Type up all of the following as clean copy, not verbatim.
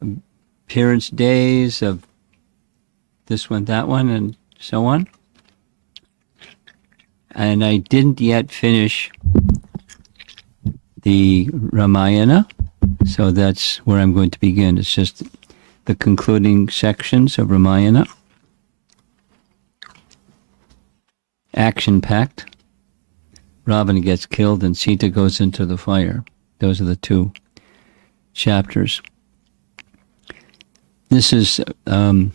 appearance days of this one, that one, and so on. And I didn't yet finish the Ramayana, so that's where I'm going to begin. It's just the concluding sections of Ramayana. Action-packed. Ravana gets killed and Sita goes into the fire. Those are the two chapters. This is the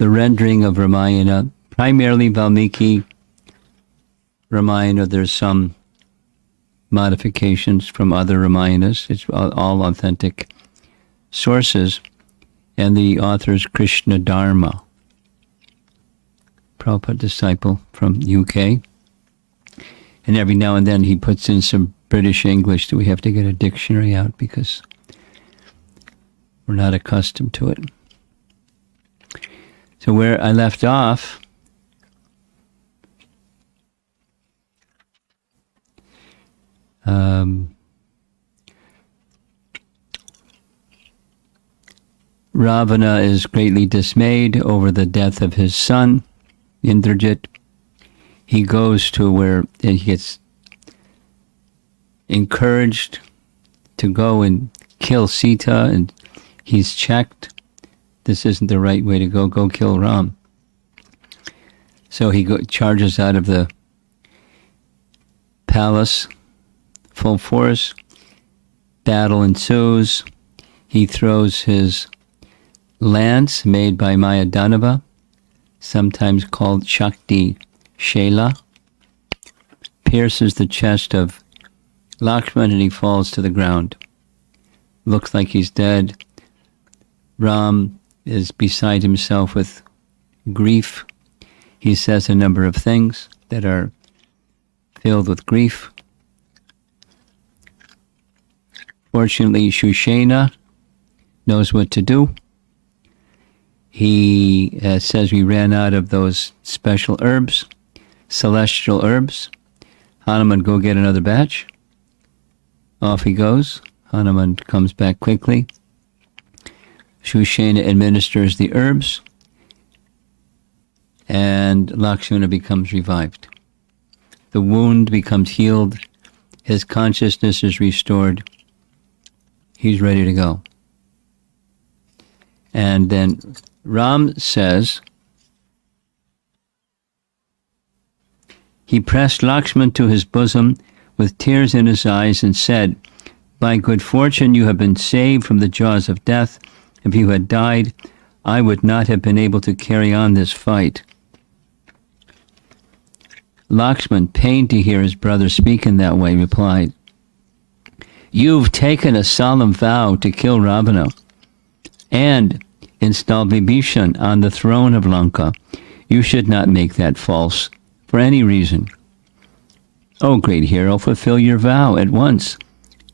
rendering of Ramayana, primarily Valmiki Ramayana. There's some modifications from other Ramayanas. It's all authentic sources. And the author is Krishna Dharma, Prabhupada disciple from UK. And every now and then he puts in some British English that we have to get a dictionary out because we're not accustomed to it. So where I left off, Ravana is greatly dismayed over the death of his son, Indrajit. He goes to where he gets encouraged to go and kill Sita, and he's checked. This isn't the right way to go. Go kill Ram. So he charges out of the palace, full force. Battle ensues. He throws his lance made by Mayadanava, sometimes called Shakti Shela, pierces the chest of Lakshman and he falls to the ground. Looks like he's dead. Ram is beside himself with grief. He says a number of things that are filled with grief. Fortunately, Shushena knows what to do. He says we ran out of those special herbs, celestial herbs. Hanuman, go get another batch. Off he goes. Hanuman comes back quickly. Shushena administers the herbs, and Lakshmana becomes revived. The wound becomes healed. His consciousness is restored. He's ready to go. And then Ram says, he pressed Lakshman to his bosom with tears in his eyes and said, by good fortune you have been saved from the jaws of death. If you had died, I would not have been able to carry on this fight. Lakshman, pained to hear his brother speak in that way, replied, you've taken a solemn vow to kill Ravana and install Vibhishan on the throne of Lanka. You should not make that false for any reason. O great hero, fulfill your vow at once.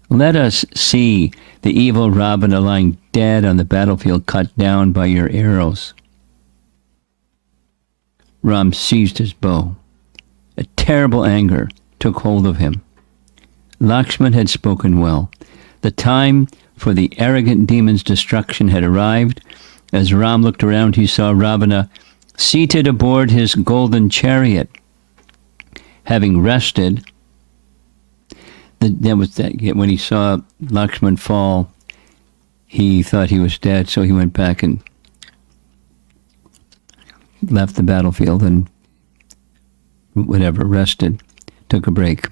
Let us see the evil Ravana lying dead on the battlefield, cut down by your arrows. Ram seized his bow. A terrible anger took hold of him. Lakshman had spoken well. The time for the arrogant demon's destruction had arrived. As Ram looked around, he saw Ravana seated aboard his golden chariot. Having rested, when he saw Lakshman fall, he thought he was dead, so he went back and left the battlefield and rested, took a break.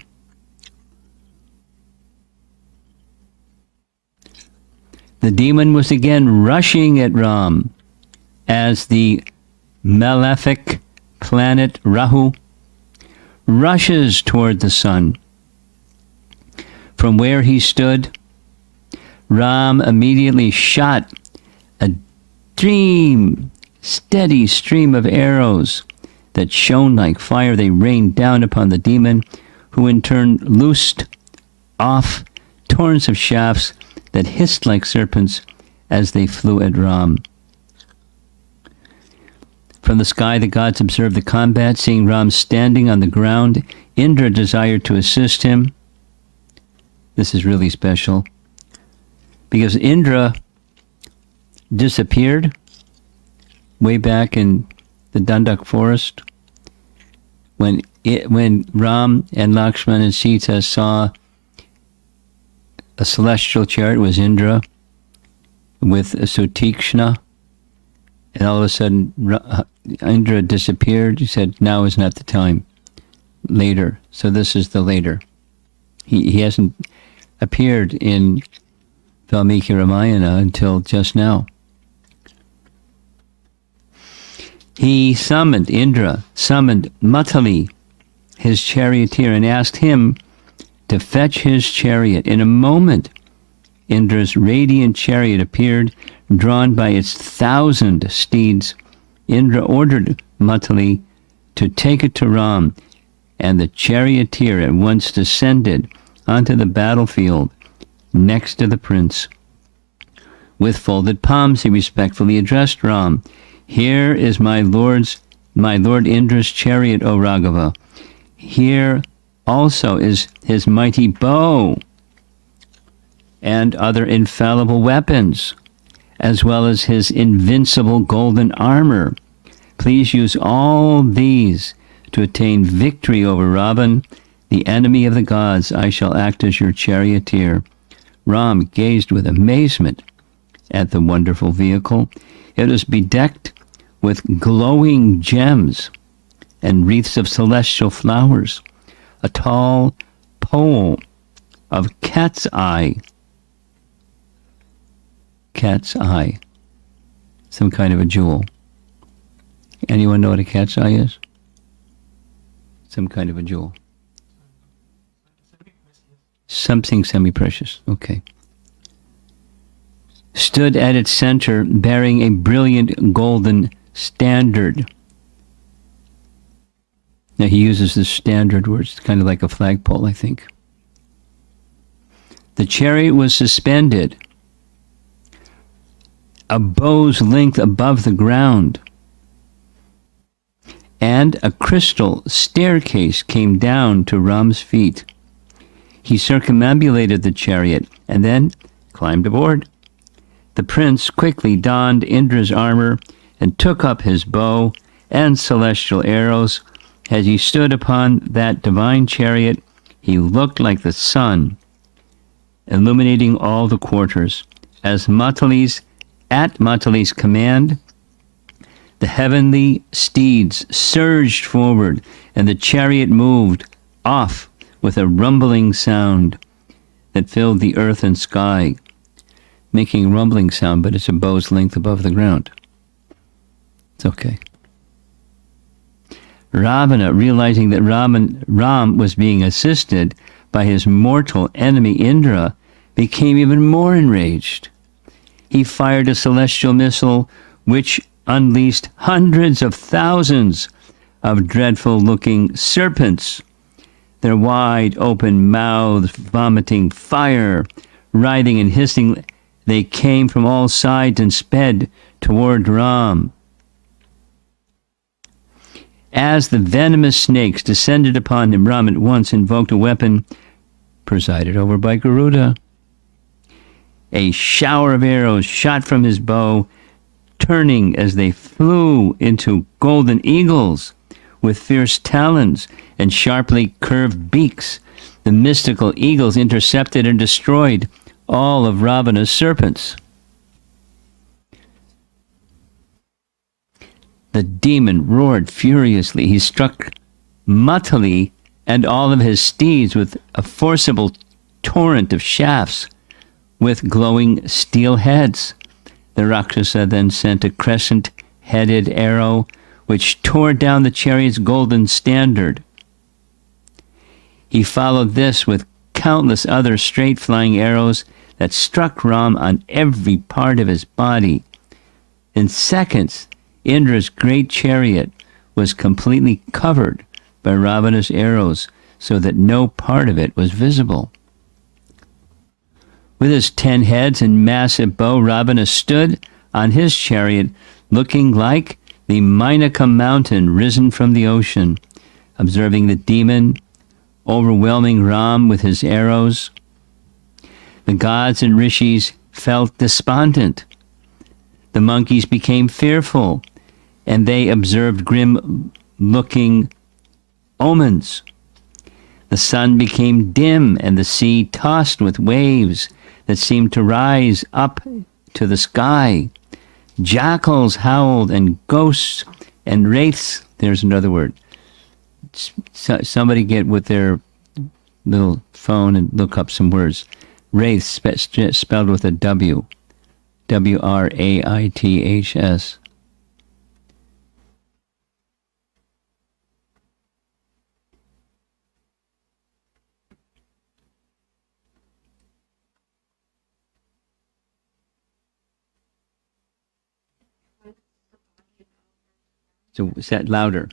The demon was again rushing at Ram as the malefic planet Rahu rushes toward the sun. From where he stood, Ram immediately shot a steady stream of arrows that shone like fire. They rained down upon the demon, who in turn loosed off torrents of shafts that hissed like serpents as they flew at Ram. From the sky, the gods observed the combat. Seeing Ram standing on the ground, Indra desired to assist him. This is really special, because Indra disappeared way back in the Dandak forest when Ram and Lakshman and Sita saw a celestial chariot. It was Indra with a Sutikshna, and all of a sudden Indra disappeared. He said, now is not the time. Later. So this is the later. He hasn't appeared in Valmiki Ramayana until just now. Indra summoned Matali, his charioteer, and asked him to fetch his chariot. In a moment, Indra's radiant chariot appeared, drawn by its 1,000 steeds. Indra ordered Matali to take it to Ram, and the charioteer at once descended onto the battlefield next to the prince. With folded palms, he respectfully addressed Ram. Here is my Lord Indra's chariot, O Raghava. Here also is his mighty bow and other infallible weapons, as well as his invincible golden armor. Please use all these to attain victory over Ravan, the enemy of the gods. I shall act as your charioteer. Ram gazed with amazement at the wonderful vehicle. It was bedecked with glowing gems and wreaths of celestial flowers. A tall pole of cat's eye, some kind of a jewel. Anyone know what a cat's eye is? Some kind of a jewel. Something semi-precious. Okay. Stood at its center, bearing a brilliant golden standard. Now he uses the standard word. It's kind of like a flagpole, I think. The chariot was suspended a bow's length above the ground, and a crystal staircase came down to Ram's feet. He circumambulated the chariot and then climbed aboard. The prince quickly donned Indra's armor and took up his bow and celestial arrows. As he stood upon that divine chariot, he looked like the sun, illuminating all the quarters. At Matali's command, the heavenly steeds surged forward, and the chariot moved off with a rumbling sound that filled the earth and sky, making a rumbling sound, but it's a bow's length above the ground. It's okay. Ravana, realizing that Ram was being assisted by his mortal enemy Indra, became even more enraged. He fired a celestial missile which unleashed hundreds of thousands of dreadful-looking serpents, their wide-open mouths vomiting fire, writhing and hissing. They came from all sides and sped toward Ram. As the venomous snakes descended upon him, Ram at once invoked a weapon presided over by Garuda. A shower of arrows shot from his bow, turning as they flew into golden eagles with fierce talons and sharply curved beaks. The mystical eagles intercepted and destroyed all of Ravana's serpents. The demon roared furiously. He struck Matali and all of his steeds with a forcible torrent of shafts with glowing steel heads. The Rakshasa then sent a crescent-headed arrow which tore down the chariot's golden standard. He followed this with countless other straight-flying arrows that struck Ram on every part of his body. In seconds, Indra's great chariot was completely covered by Ravana's arrows, so that no part of it was visible. With his 10 heads and massive bow, Ravana stood on his chariot, looking like the Mainaka mountain risen from the ocean, observing the demon overwhelming Ram with his arrows. The gods and rishis felt despondent. The monkeys became fearful, and they observed grim-looking omens. The sun became dim, and the sea tossed with waves that seemed to rise up to the sky. Jackals howled, and ghosts and wraiths, there's another word. Somebody get with their little phone and look up some words. Wraiths, spelled with a W. W-R-A-I-T-H-S. So is that louder?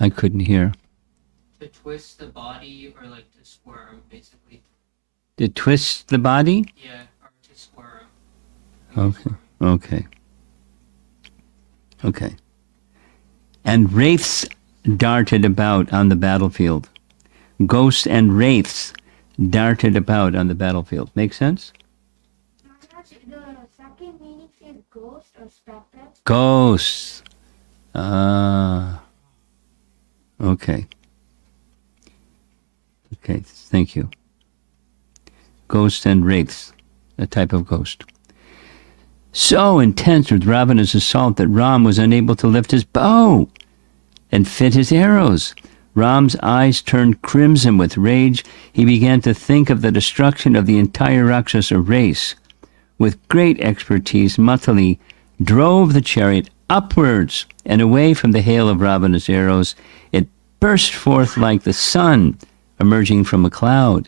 I couldn't hear. To twist the body or like to squirm, basically. To twist the body? Yeah, or to squirm. Okay. And wraiths darted about on the battlefield. Ghosts and wraiths darted about on the battlefield. Make sense? The second meaning is ghost or spectre. Ghosts. Okay. Okay, thank you. Ghosts and wraiths, a type of ghost. So intense was Ravana's assault that Ram was unable to lift his bow and fit his arrows. Ram's eyes turned crimson with rage. He began to think of the destruction of the entire Rakshasa race. With great expertise, Matali drove the chariot upwards and away from the hail of Ravana's arrows. It burst forth like the sun emerging from a cloud.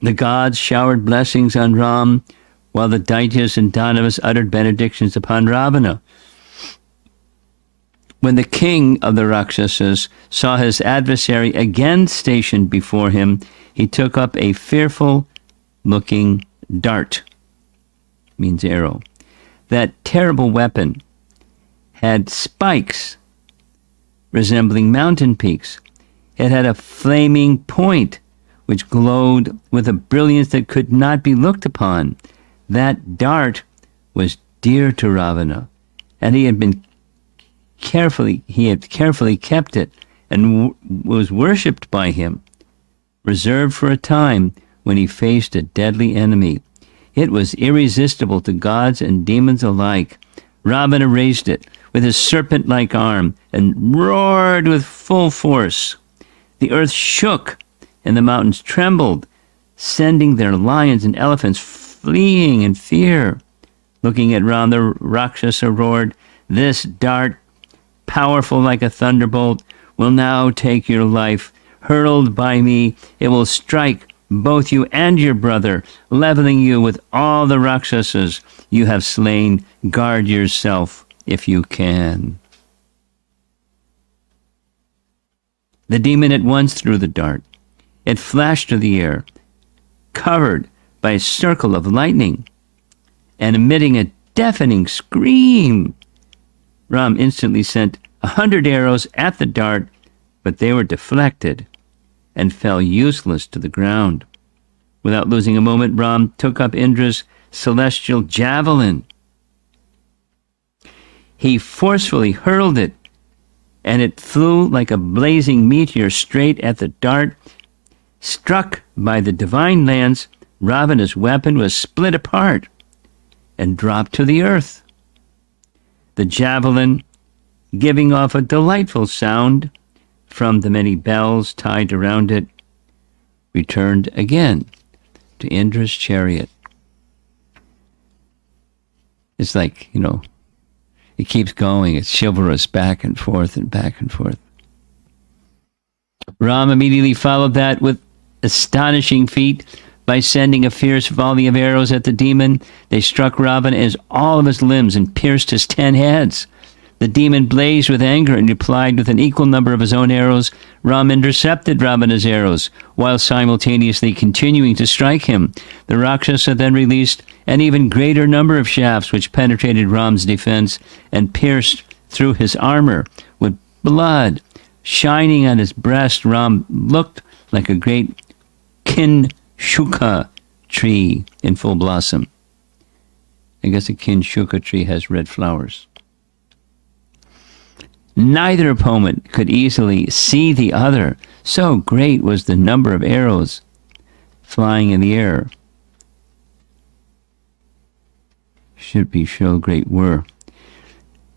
The gods showered blessings on Ram, while the Daityas and Danavas uttered benedictions upon Ravana. When the king of the Rakshasas saw his adversary again stationed before him, he took up a fearful-looking dart, means arrow. That terrible weapon had spikes resembling mountain peaks. It had a flaming point which glowed with a brilliance that could not be looked upon. That dart was dear to Ravana, and he had carefully kept it and was worshipped by him, reserved for a time when he faced a deadly enemy. It was irresistible to gods and demons alike. Ravana raised it with his serpent-like arm and roared with full force. The earth shook and the mountains trembled, sending their lions and elephants fleeing in fear. Looking at Ram, the Rakshasa roared, "This dart, powerful like a thunderbolt, will now take your life. Hurled by me, it will strike both you and your brother, leveling you with all the Rakshasas you have slain. Guard yourself if you can." The demon at once threw the dart. It flashed through the air, covered by a circle of lightning, and emitting a deafening scream. Ram instantly sent 100 arrows at the dart, but they were deflected and fell useless to the ground. Without losing a moment, Ram took up Indra's celestial javelin. He forcefully hurled it, and it flew like a blazing meteor straight at the dart. Struck by the divine lance, Ravana's weapon was split apart and dropped to the earth. The javelin, giving off a delightful sound from the many bells tied around it, returned again to Indra's chariot. It's like, it keeps going. It's chivalrous back and forth and back and forth. Ram immediately followed that with astonishing feat by sending a fierce volley of arrows at the demon. They struck Ravana as all of his limbs and pierced his 10 heads. The demon blazed with anger and replied with an equal number of his own arrows. Ram intercepted Ravana's arrows while simultaneously continuing to strike him. The Rakshasa then released an even greater number of shafts which penetrated Ram's defense and pierced through his armor with blood Shining on his breast, Ram looked like a great kinshuka tree in full blossom. I guess a kinshuka tree has red flowers. Neither opponent could easily see the other, so great was the number of arrows flying in the air. Should be so great were.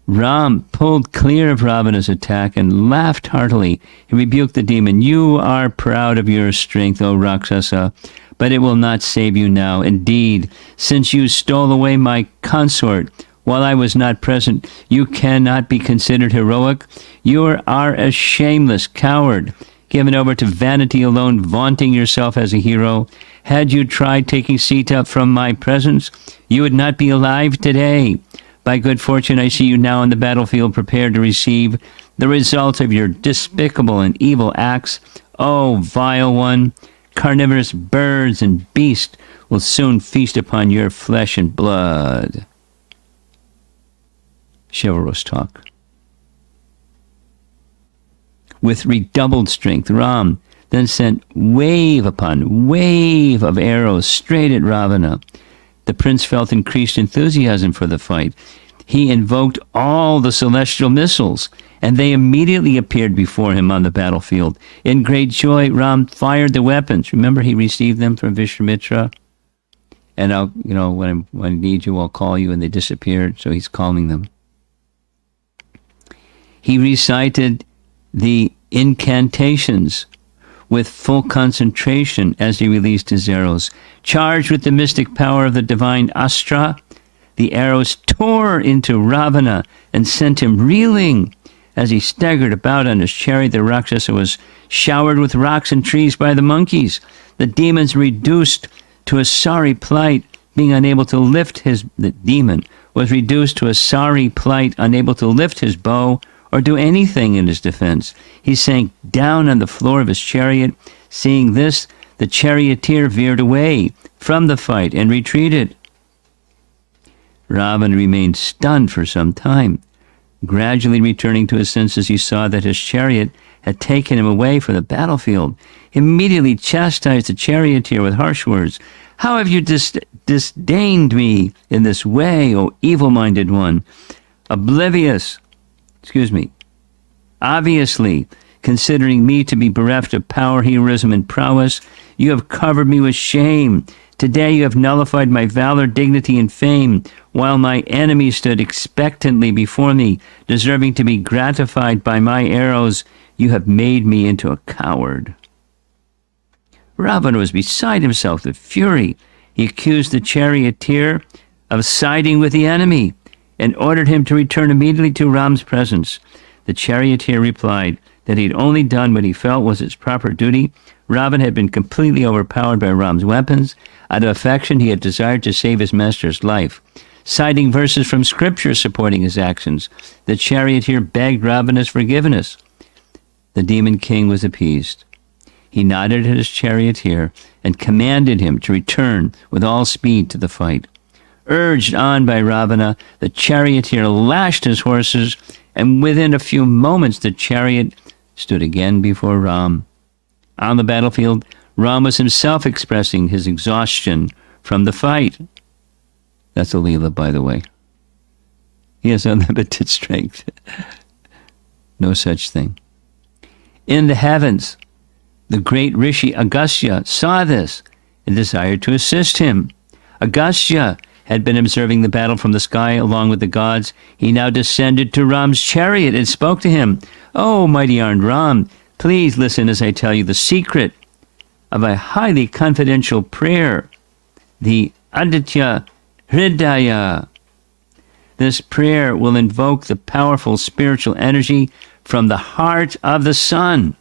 Ram pulled clear of Ravana's attack and laughed heartily. He rebuked the demon. You are proud of your strength, O Rakshasa, but it will not save you now. Indeed, since you stole away my consort while I was not present, you cannot be considered heroic. You are a shameless coward, given over to vanity alone, vaunting yourself as a hero. Had you tried taking Sita from my presence, you would not be alive today. By good fortune, I see you now on the battlefield, prepared to receive the result of your despicable and evil acts. Oh, vile one, carnivorous birds and beasts will soon feast upon your flesh and blood. Chivalrous talk. With redoubled strength, Ram then sent wave upon wave of arrows straight at Ravana. The prince felt increased enthusiasm for the fight. He invoked all the celestial missiles, and they immediately appeared before him on the battlefield. In great joy, Ram fired the weapons. Remember, he received them from Vishwamitra. And I'll, when I need you, I'll call you, and they disappeared. So he's calling them. He recited the incantations with full concentration as he released his arrows. Charged with the mystic power of the divine Astra, the arrows tore into Ravana and sent him reeling. As he staggered about on his chariot, the Rakshasa was showered with rocks and trees by the monkeys. The demons reduced to a sorry plight, being unable to lift the demon was reduced to a sorry plight, unable to lift his bow or do anything in his defense. He sank down on the floor of his chariot. Seeing this, the charioteer veered away from the fight and retreated. Ravana remained stunned for some time. Gradually returning to his senses, he saw that his chariot had taken him away from the battlefield. He immediately chastised the charioteer with harsh words. How have you disdained me in this way, O evil-minded one? Obviously, considering me to be bereft of power, heroism, and prowess, you have covered me with shame. Today you have nullified my valor, dignity, and fame, while my enemy stood expectantly before me, deserving to be gratified by my arrows. You have made me into a coward. Ravana was beside himself with fury. He accused the charioteer of siding with the enemy and ordered him to return immediately to Ram's presence. The charioteer replied that he had only done what he felt was his proper duty. Ravana had been completely overpowered by Ram's weapons. Out of affection, he had desired to save his master's life. Citing verses from Scripture supporting his actions, the charioteer begged Ravana's forgiveness. The demon king was appeased. He nodded at his charioteer and commanded him to return with all speed to the fight. Urged on by Ravana, the charioteer lashed his horses, and within a few moments the chariot stood again before Ram. On the battlefield, Ram was himself expressing his exhaustion from the fight. That's a Leela, by the way. He has unlimited strength. No such thing. In the heavens, the great Rishi Agastya saw this and desired to assist him. Agastya had been observing the battle from the sky along with the gods. He now descended to Ram's chariot and spoke to him. Oh, mighty armed Ram, please listen as I tell you the secret of a highly confidential prayer, the Aditya Hridaya. This prayer will invoke the powerful spiritual energy from the heart of the sun.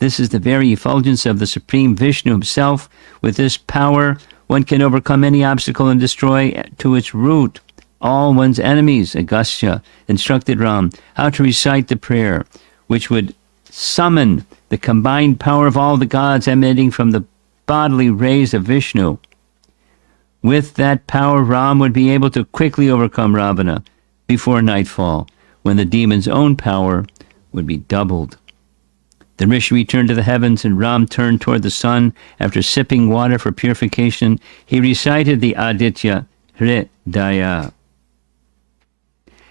This is the very effulgence of the Supreme Vishnu himself. With this power, one can overcome any obstacle and destroy to its root all one's enemies. Agastya instructed Ram how to recite the prayer, which would summon the combined power of all the gods emanating from the bodily rays of Vishnu. With that power, Ram would be able to quickly overcome Ravana before nightfall, when the demon's own power would be doubled. The Rishi returned to the heavens, and Ram turned toward the sun. After sipping water for purification, he recited the Aditya Hridaya.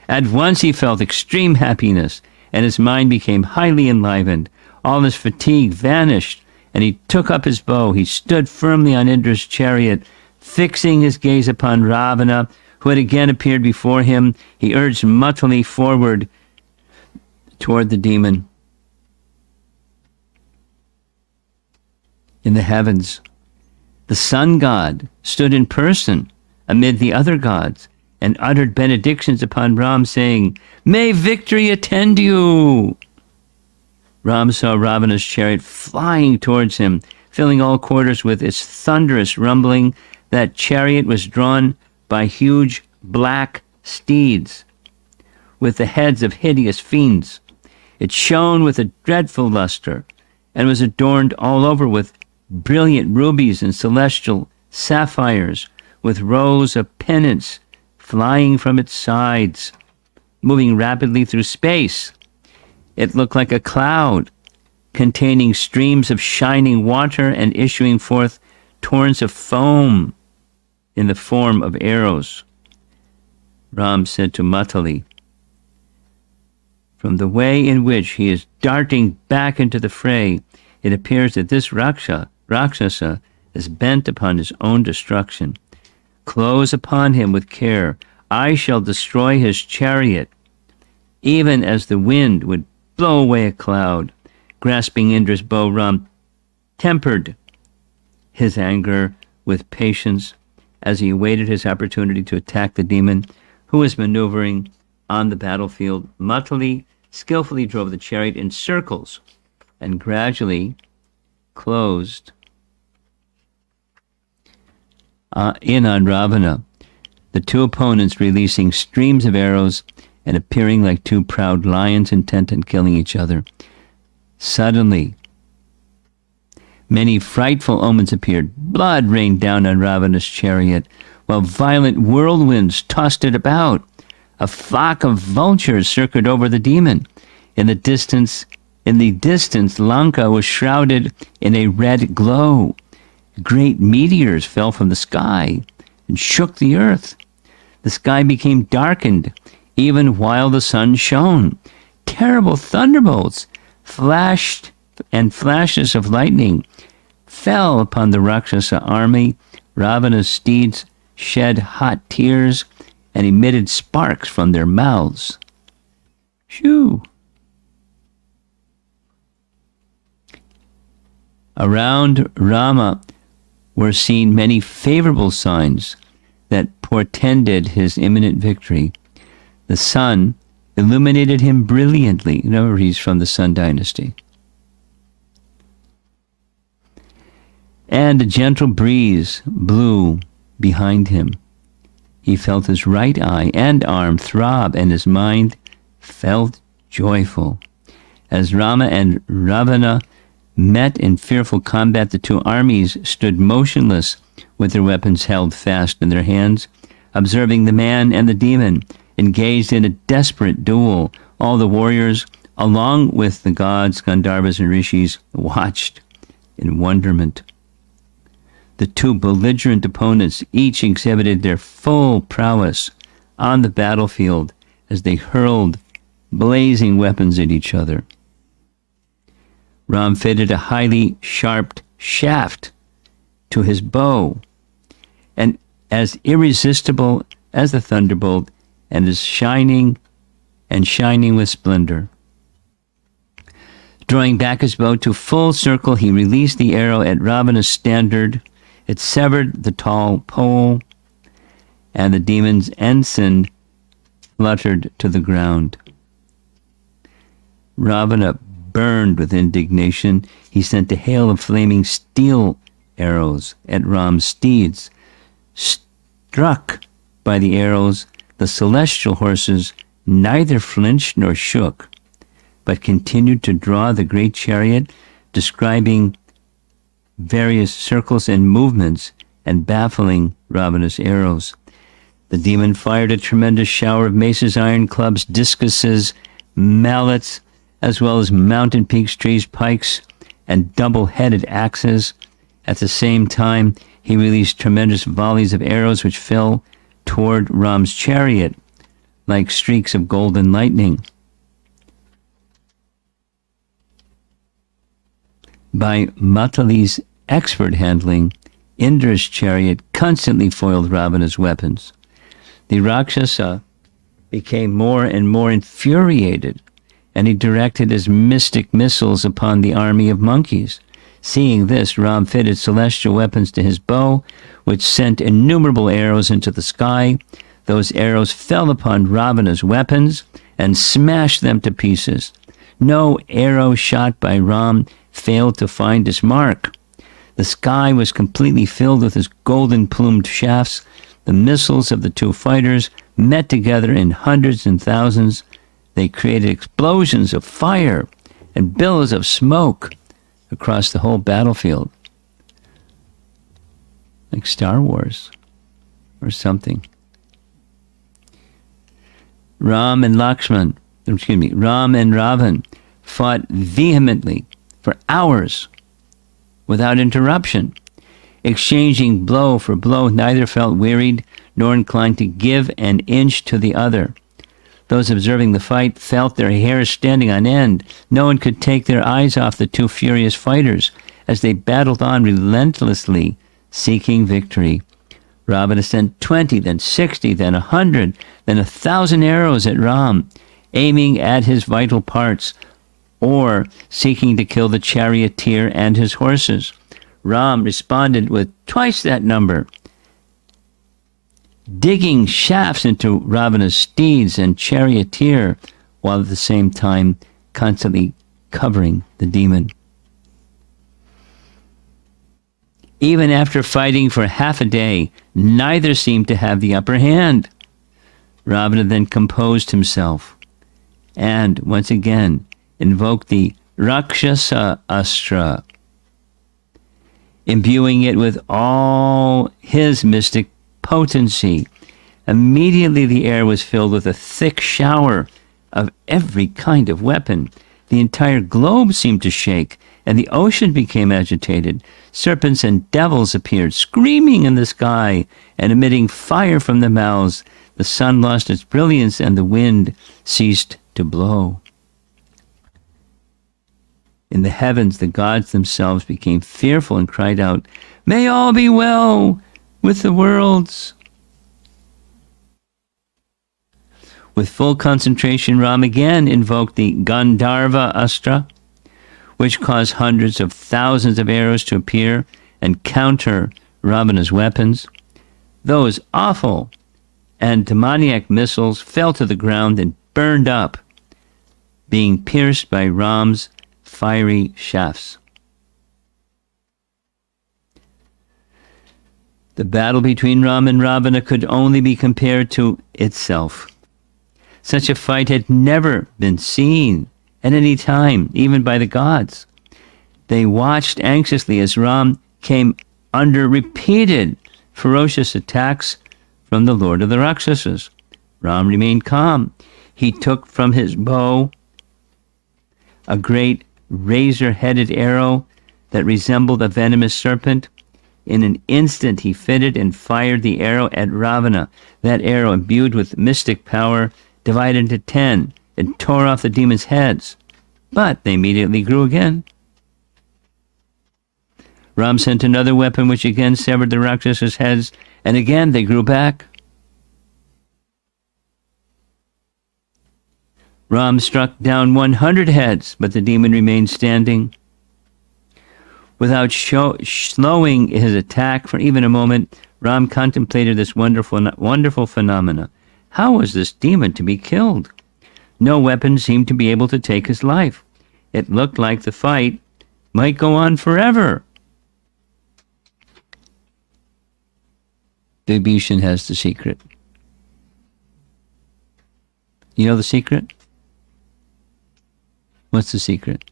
At once he felt extreme happiness, and his mind became highly enlivened. All his fatigue vanished, and he took up his bow. He stood firmly on Indra's chariot, fixing his gaze upon Ravana, who had again appeared before him. He urged Matali forward toward the demon. In the heavens, the sun god stood in person amid the other gods and uttered benedictions upon Ram, saying, "May victory attend you!" Ram saw Ravana's chariot flying towards him, filling all quarters with its thunderous rumbling. That chariot was drawn by huge black steeds with the heads of hideous fiends. It shone with a dreadful luster and was adorned all over with brilliant rubies and celestial sapphires, with rows of pennants flying from its sides, moving rapidly through space. It looked like a cloud containing streams of shining water and issuing forth torrents of foam in the form of arrows. Ram said to Matali, "From the way in which he is darting back into the fray, it appears that this Rakshasa is bent upon his own destruction. Close upon him with care. I shall destroy his chariot, even as the wind would blow away a cloud." Grasping Indra's bow, Ram tempered his anger with patience as he awaited his opportunity to attack the demon, who was maneuvering on the battlefield. Matali skillfully drove the chariot in circles and gradually closed in on Ravana, the two opponents releasing streams of arrows and appearing like two proud lions intent on killing each other. Suddenly, many frightful omens appeared. Blood rained down on Ravana's chariot, while violent whirlwinds tossed it about. A flock of vultures circled over the demon. In the distance, Lanka was shrouded in a red glow. Great meteors fell from the sky and shook the earth. The sky became darkened even while the sun shone. Terrible thunderbolts flashed, and flashes of lightning fell upon the Rakshasa army. Ravana's steeds shed hot tears and emitted sparks from their mouths. Phew! Around Rama were seen many favorable signs that portended his imminent victory. The sun illuminated him brilliantly. Remember, he's from the Sun Dynasty. And a gentle breeze blew behind him. He felt his right eye and arm throb, and his mind felt joyful. As Rama and Ravana met in fearful combat, the two armies stood motionless with their weapons held fast in their hands, observing the man and the demon engaged in a desperate duel. All the warriors, along with the gods, Gandharvas, and rishis, watched in wonderment. The two belligerent opponents each exhibited their full prowess on the battlefield as they hurled blazing weapons at each other. Ram fitted a highly sharp shaft to his bow, and as irresistible as the thunderbolt, and as shining with splendor. Drawing back his bow to full circle, he released the arrow at Ravana's standard. It severed the tall pole, and the demon's ensign fluttered to the ground. Ravana burned with indignation. He sent a hail of flaming steel arrows at Ram's steeds. Struck by the arrows, the celestial horses neither flinched nor shook, but continued to draw the great chariot, describing various circles and movements and baffling Ravana's arrows. The demon fired a tremendous shower of maces, iron clubs, discuses, mallets, as well as mountain peaks, trees, pikes, and double-headed axes. At the same time, he released tremendous volleys of arrows which fell toward Ram's chariot like streaks of golden lightning. By Matali's expert handling, Indra's chariot constantly foiled Ravana's weapons. The Rakshasa became more and more infuriated, and he directed his mystic missiles upon the army of monkeys. Seeing this, Ram fitted celestial weapons to his bow, which sent innumerable arrows into the sky. Those arrows fell upon Ravana's weapons and smashed them to pieces. No arrow shot by Ram failed to find his mark. The sky was completely filled with his golden-plumed shafts. The missiles of the two fighters met together in hundreds and thousands. They created explosions of fire and billows of smoke across the whole battlefield. Like Star Wars or something. Ram and Ravan fought vehemently for hours without interruption. Exchanging blow for blow, neither felt wearied nor inclined to give an inch to the other. Those observing the fight felt their hair standing on end. No one could take their eyes off the two furious fighters as they battled on relentlessly, seeking victory. Ravana sent 20, then 60, then 100, then 1,000 arrows at Ram, aiming at his vital parts, or seeking to kill the charioteer and his horses. Ram responded with twice that number, digging shafts into Ravana's steeds and charioteer, while at the same time constantly covering the demon. Even after fighting for half a day, neither seemed to have the upper hand. Ravana then composed himself and once again invoked the Rakshasa Astra, imbuing it with all his mystic potency. Immediately the air was filled with a thick shower of every kind of weapon. The entire globe seemed to shake, and the ocean became agitated. Serpents and devils appeared, screaming in the sky and emitting fire from their mouths. The sun lost its brilliance, and the wind ceased to blow. In the heavens, the gods themselves became fearful and cried out, "May all be well with the worlds." With full concentration, Ram again invoked the Gandharva Astra, which caused hundreds of thousands of arrows to appear and counter Ravana's weapons. Those awful and demoniac missiles fell to the ground and burned up, being pierced by Ram's fiery shafts. The battle between Ram and Ravana could only be compared to itself. Such a fight had never been seen at any time, even by the gods. They watched anxiously as Ram came under repeated ferocious attacks from the Lord of the Rakshasas. Ram remained calm. He took from his bow a great razor-headed arrow that resembled a venomous serpent. In an instant he fitted and fired the arrow at Ravana. That arrow, imbued with mystic power, divided into 10 and tore off the demons' heads. But they immediately grew again. Ram sent another weapon which again severed the Rakshasas' heads, and again they grew back. Ram struck down 100 heads, but the demon remained standing. Without slowing his attack for even a moment, Ram contemplated this wonderful phenomena. How was this demon to be killed? No weapon seemed to be able to take his life. It looked like the fight might go on forever. Vibhishan has the secret. You know the secret? What's the secret?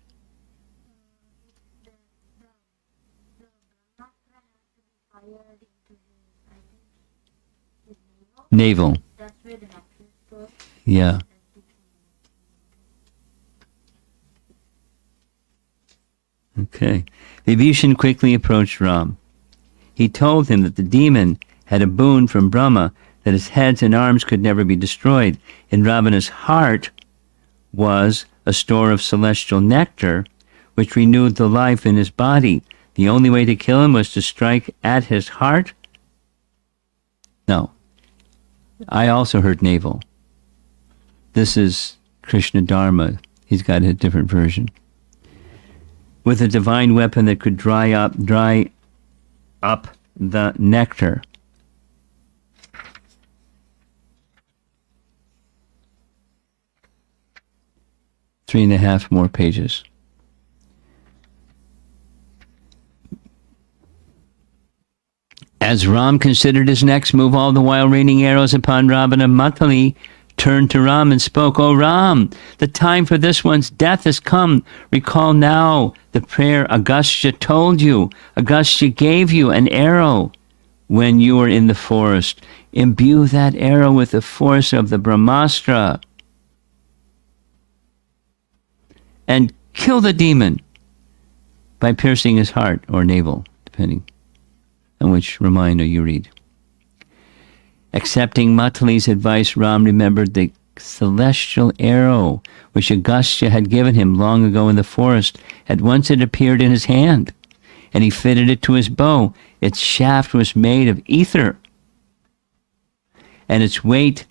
Navel. That's where the necklace goes. Yeah. Okay. Vibhishan quickly approached Ram. He told him that the demon had a boon from Brahma, that his heads and arms could never be destroyed. In Ravana's heart was a store of celestial nectar, which renewed the life in his body. The only way to kill him was to strike at his heart. No. I also heard navel. This is Krishna Dharma. He's got a different version. With a divine weapon that could dry up the nectar. Three and a half more pages. As Ram considered his next move, all the while raining arrows upon Ravana, Matali turned to Ram and spoke, "O Ram, the time for this one's death has come. Recall now the prayer Agastya told you. Agastya gave you an arrow when you were in the forest. Imbue that arrow with the force of the Brahmastra and kill the demon by piercing his heart or navel," depending on which Ramayana you read. Accepting Matali's advice, Ram remembered the celestial arrow which Agastya had given him long ago in the forest. At once it appeared in his hand, and he fitted it to his bow. Its shaft was made of ether, and its weight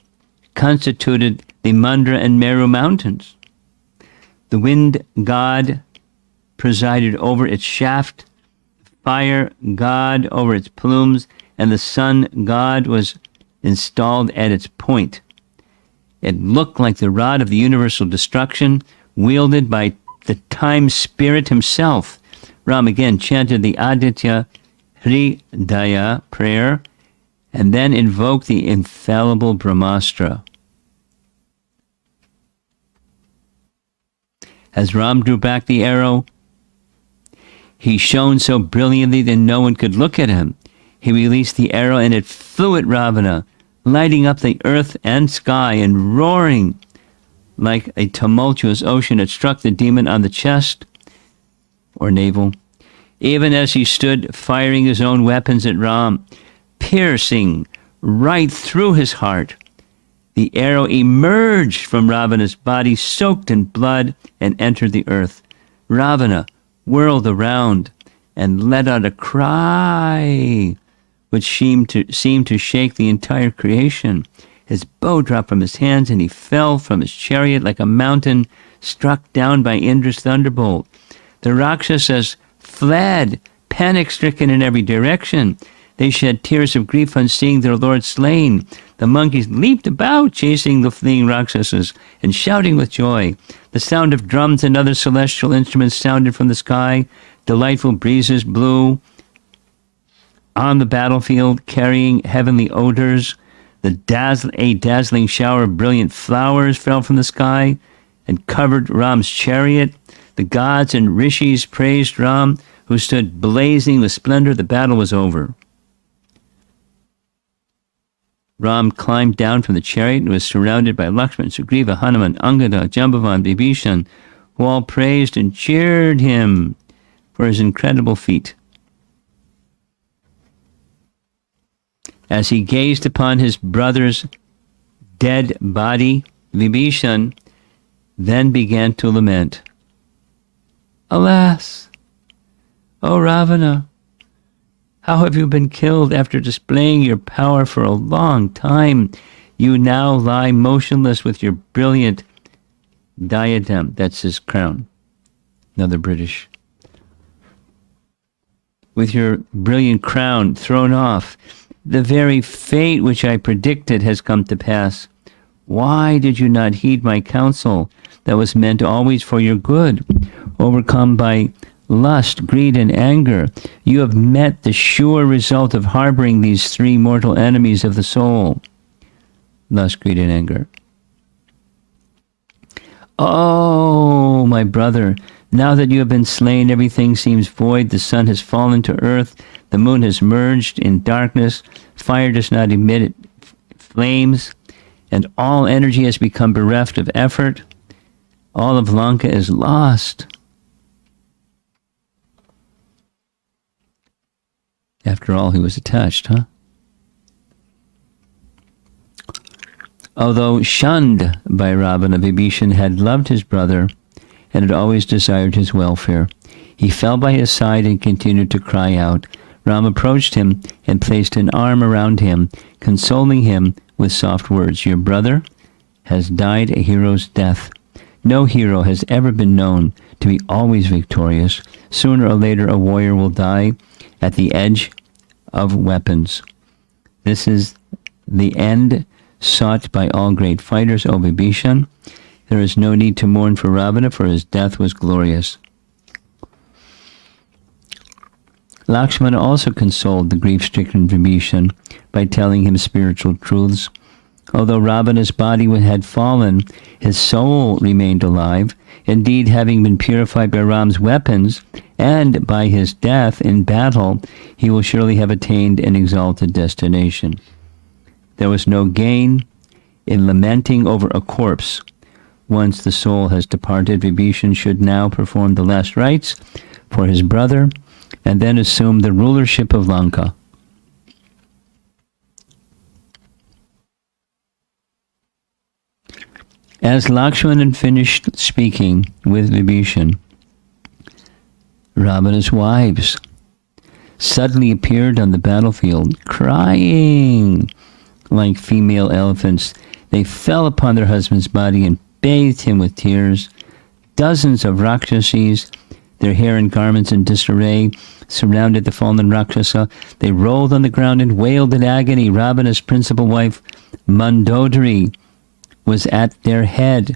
constituted the Mandra and Meru mountains. The wind god presided over its shaft, fire god over its plumes, and the sun god was installed at its point. It looked like the rod of the universal destruction, wielded by the time spirit himself. Ram again chanted the Aditya Hridaya prayer, and then invoked the infallible Brahmastra. As Ram drew back the arrow, he shone so brilliantly that no one could look at him. He released the arrow, and it flew at Ravana, lighting up the earth and sky and roaring like a tumultuous ocean. It struck the demon on the chest or navel, even as he stood firing his own weapons at Ram, piercing right through his heart. The arrow emerged from Ravana's body, soaked in blood, and entered the earth. Ravana whirled around and let out a cry which seemed to shake the entire creation. His bow dropped from his hands, and he fell from his chariot like a mountain struck down by Indra's thunderbolt. The Rakshasas fled, panic-stricken in every direction. They shed tears of grief on seeing their lord slain. The monkeys leaped about, chasing the fleeing Rakshasas and shouting with joy. The sound of drums and other celestial instruments sounded from the sky. Delightful breezes blew on the battlefield, carrying heavenly odors. A dazzling shower of brilliant flowers fell from the sky and covered Ram's chariot. The gods and rishis praised Ram, who stood blazing with splendor. The battle was over. Ram climbed down from the chariot and was surrounded by Lakshman, Sugriva, Hanuman, Angada, Jambavan, Vibhishan, who all praised and cheered him for his incredible feat. As he gazed upon his brother's dead body, Vibhishan then began to lament. "Alas, O Ravana, how have you been killed after displaying your power for a long time? You now lie motionless with your brilliant diadem," that's his crown, another British, "with your brilliant crown thrown off. The very fate which I predicted has come to pass. Why did you not heed my counsel that was meant always for your good? Overcome by lust, greed, and anger, you have met the sure result of harboring these three mortal enemies of the soul. Lust, greed, and anger. Oh, my brother, now that you have been slain, everything seems void. The sun has fallen to earth. The moon has merged in darkness. Fire does not emit flames. And all energy has become bereft of effort. All of Lanka is lost. After all, he was attached, huh? Although shunned by Ravana, Vibhishan had loved his brother and had always desired his welfare. He fell by his side and continued to cry out. Ram approached him and placed an arm around him, consoling him with soft words. Your brother has died a hero's death. No hero has ever been known to be always victorious. Sooner or later, a warrior will die at the edge of weapons. This is the end sought by all great fighters, O Vibhishan. There is no need to mourn for Ravana, for his death was glorious. Lakshmana also consoled the grief-stricken Vibhishan by telling him spiritual truths. Although Ravana's body had fallen, his soul remained alive. Indeed, having been purified by Ram's weapons and by his death in battle, he will surely have attained an exalted destination. There was no gain in lamenting over a corpse. Once the soul has departed, Vibhishan should now perform the last rites for his brother and then assume the rulership of Lanka. As Lakshmana finished speaking with Vibhishan, Ravana's wives suddenly appeared on the battlefield, crying like female elephants. They fell upon their husband's body and bathed him with tears. Dozens of Rakshasis, their hair and garments in disarray, surrounded the fallen Rakshasa. They rolled on the ground and wailed in agony. Ravana's principal wife, Mandodari, was at their head.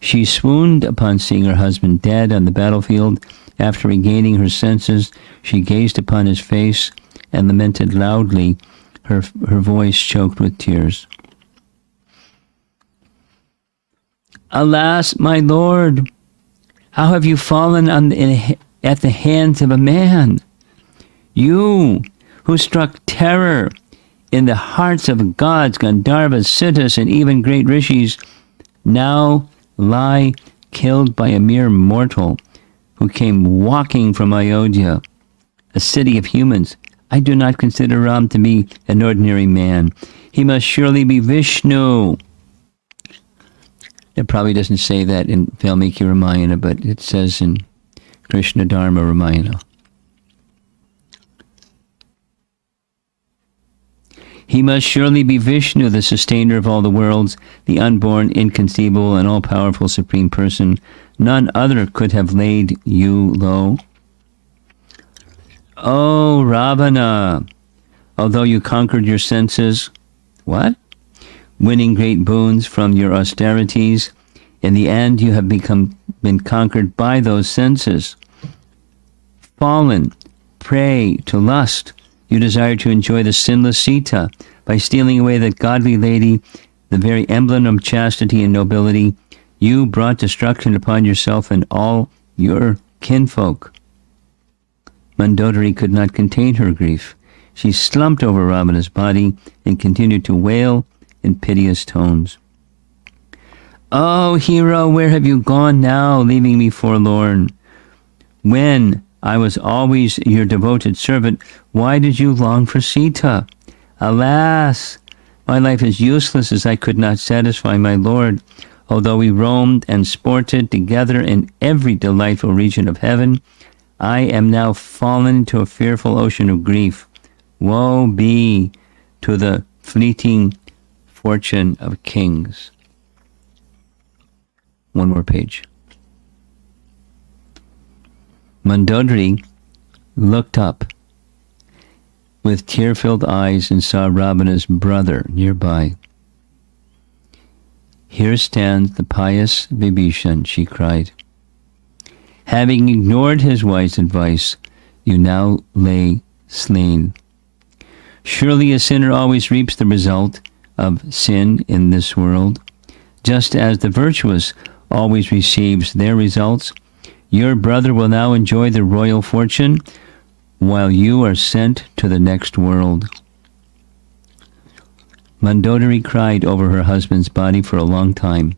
She swooned upon seeing her husband dead on the battlefield. After regaining her senses, she gazed upon his face and lamented loudly, her voice choked with tears. Alas, my lord, how have you fallen at the hands of a man? You, who struck terror in the hearts of gods, Gandharvas, Siddhas, and even great rishis, now lie killed by a mere mortal who came walking from Ayodhya, a city of humans. I do not consider Ram to be an ordinary man. He must surely be Vishnu. It probably doesn't say that in Valmiki Ramayana, but it says in Krishna Dharma Ramayana. He must surely be Vishnu, the sustainer of all the worlds, the unborn, inconceivable, and all-powerful Supreme Person. None other could have laid you low. Oh, Ravana, although you conquered your senses, what? Winning great boons from your austerities, in the end you have been conquered by those senses. Fallen, prey to lust, you desire to enjoy the sinless Sita. By stealing away the godly lady, the very emblem of chastity and nobility, you brought destruction upon yourself and all your kinfolk. Mandodari could not contain her grief. She slumped over Ravana's body and continued to wail in piteous tones. Oh, hero, where have you gone now, leaving me forlorn? When I was always your devoted servant, why did you long for Sita? Alas, my life is useless as I could not satisfy my lord. Although we roamed and sported together in every delightful region of heaven, I am now fallen into a fearful ocean of grief. Woe be to the fleeting fortune of kings. One more page. Mandodari looked up with tear-filled eyes and saw Ravana's brother nearby. Here stands the pious Vibhishan, she cried. Having ignored his wife's advice, you now lay slain. Surely a sinner always reaps the result of sin in this world. Just as the virtuous always receives their results, your brother will now enjoy the royal fortune while you are sent to the next world. Mandodari cried over her husband's body for a long time.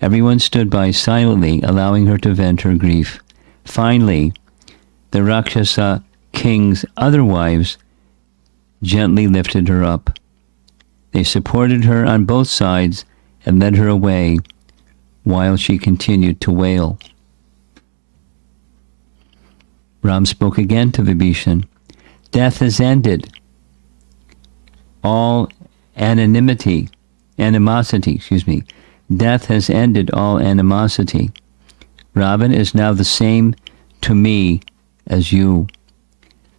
Everyone stood by silently, allowing her to vent her grief. Finally, the Rakshasa king's other wives gently lifted her up. They supported her on both sides and led her away while she continued to wail. Ram spoke again to Vibhishan. Death has ended. All animosity. Death has ended all animosity. Ravan is now the same to me as you.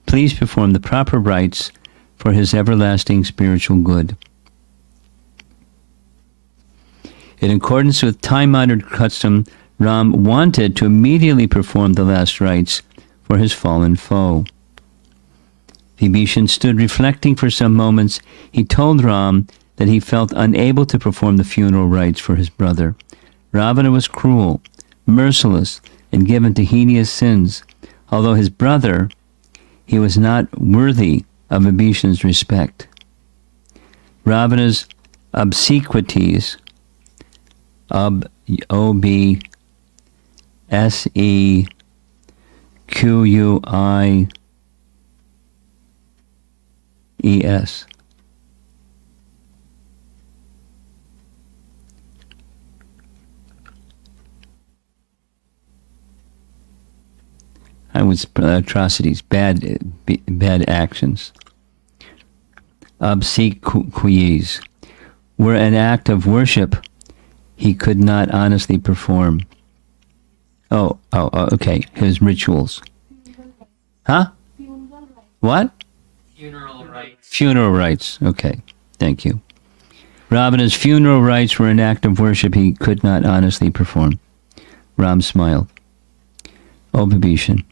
Please perform the proper rites for his everlasting spiritual good. In accordance with time-honored custom, Ram wanted to immediately perform the last rites for his fallen foe. Vibhishan stood reflecting for some moments. He told Ram that he felt unable to perform the funeral rites for his brother. Ravana was cruel, merciless, and given to heinous sins. Although his brother, he was not worthy of Vibhishan's respect. Ravana's obsequies, obsequies, I would atrocities, bad actions. Obsequies were an act of worship he could not honestly perform. Okay. His rituals. Huh? What? Funeral rites. Funeral rites. Okay. Thank you. Ravana's funeral rites were an act of worship he could not honestly perform. Ram smiled. O Vibhishan,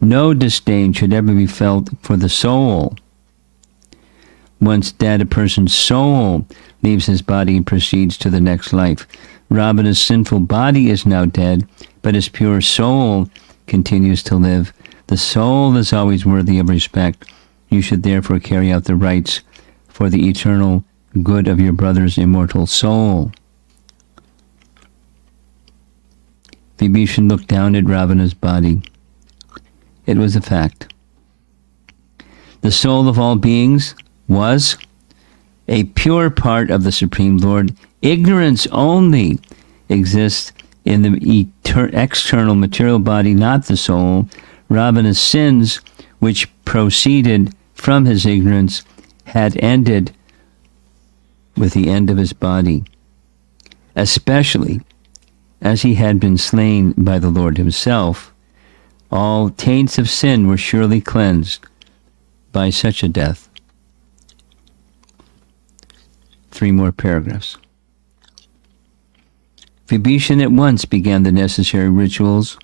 no disdain should ever be felt for the soul. Once dead, a person's soul leaves his body and proceeds to the next life. Ravana's sinful body is now dead, but his pure soul continues to live. The soul is always worthy of respect. You should therefore carry out the rites for the eternal good of your brother's immortal soul. Vibhishan looked down at Ravana's body. It was a fact. The soul of all beings was a pure part of the Supreme Lord. Ignorance only exists in the external material body, not the soul. Ravana's sins, which proceeded from his ignorance, had ended with the end of his body, especially as he had been slain by the Lord himself. All taints of sin were surely cleansed by such a death. 3 more paragraphs. Vibhishan at once began the necessary rituals.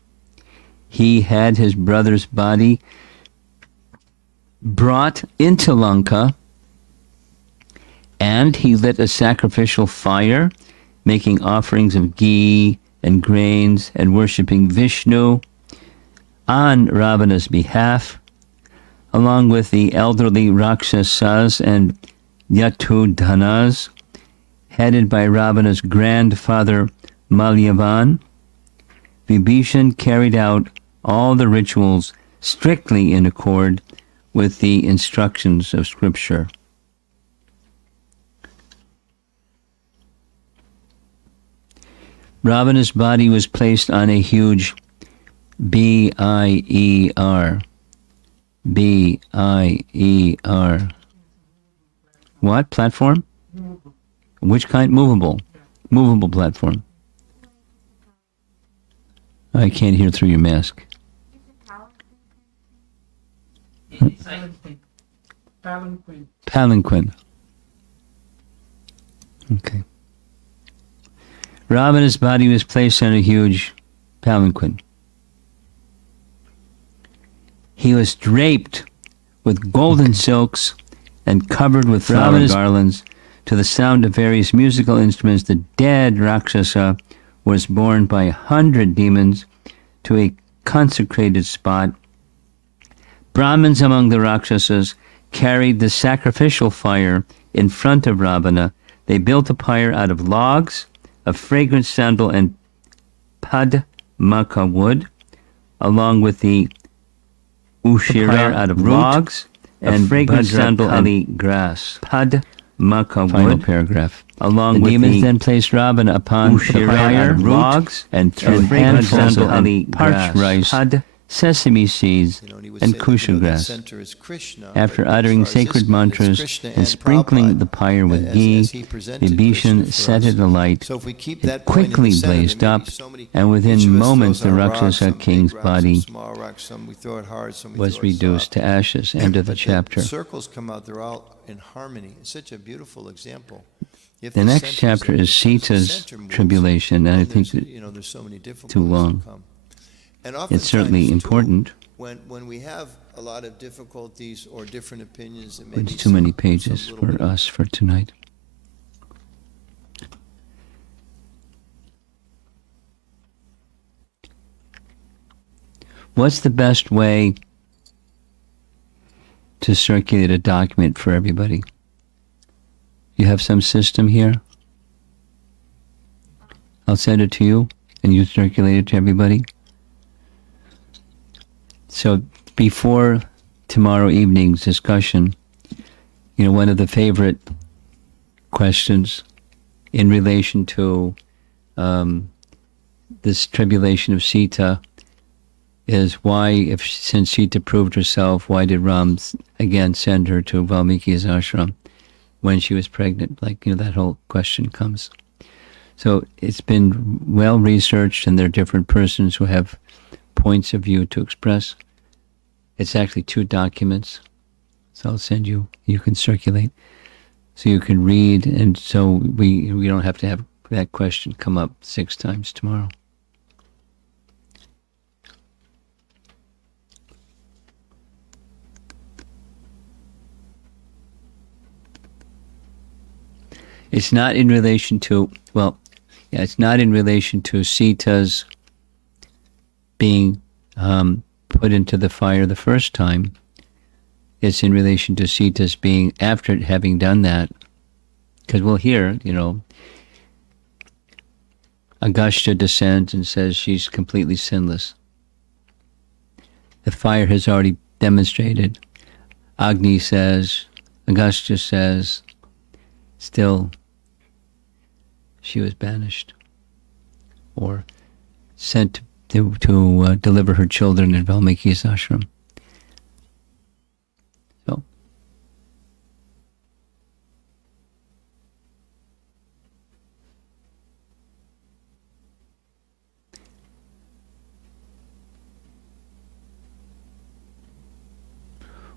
He had his brother's body brought into Lanka, and he lit a sacrificial fire, making offerings of ghee and grains and worshipping Vishnu on Ravana's behalf, along with the elderly Rakshasas and Yatudhanas, headed by Ravana's grandfather Malyavan. Vibhishan carried out all the rituals strictly in accord with the instructions of Scripture. Ravana's body was placed on a huge B-I-E-R. What? Platform? Which kind? Movable. Movable platform. I can't hear through your mask. It's like Palanquin. Okay. Ravana's body was placed on a huge palanquin. He was draped with golden silks and covered with flower garlands. To the sound of various musical instruments, the dead Rakshasa was borne by 100 demons to a consecrated spot. Brahmins among the Rakshasas carried the sacrificial fire in front of Ravana. They built a pyre out of logs, of fragrant sandal and padmaka wood, along with the Ushira out of logs, and fragrant sandal and grass. Padmaka final paragraph. Along the demons then placed Ravana upon the fire, logs, and threw handfuls of parched rice, sesame seeds, and kusha grass. After uttering sacred mantras and sprinkling the pyre with ghee, Vibhishan set it alight. It quickly blazed up, and within moments the Rakshasa king's body was reduced to ashes. End of the chapter. Circles come out, they're all in harmony. It's such a beautiful example. The next chapter is Sita's tribulation, and I think there's so many too long. And it's certainly important. When we have a lot of difficulties or different opinions, it may it's too many pages for us for tonight. What's the best way to circulate a document for everybody? You have some system here? I'll send it to you and you circulate it to everybody. So before tomorrow evening's discussion, one of the favorite questions in relation to this tribulation of Sita is why, since Sita proved herself, why did Ram again send her to Valmiki's ashram when she was pregnant? That whole question comes. So it's been well researched, and there are different persons who have points of view to express. It's actually 2 documents, so I'll send you. You can circulate, so you can read, and so we don't have to have that question come up 6 times tomorrow. It's not in relation to, it's not in relation to Sita's being put into the fire the first time. It's in relation to Sita's being, after having done that, because we'll hear, Agastya descends and says she's completely sinless. The fire has already demonstrated. Agni says, Agastya says, still she was banished or sent to deliver her children in Valmiki's ashram. So,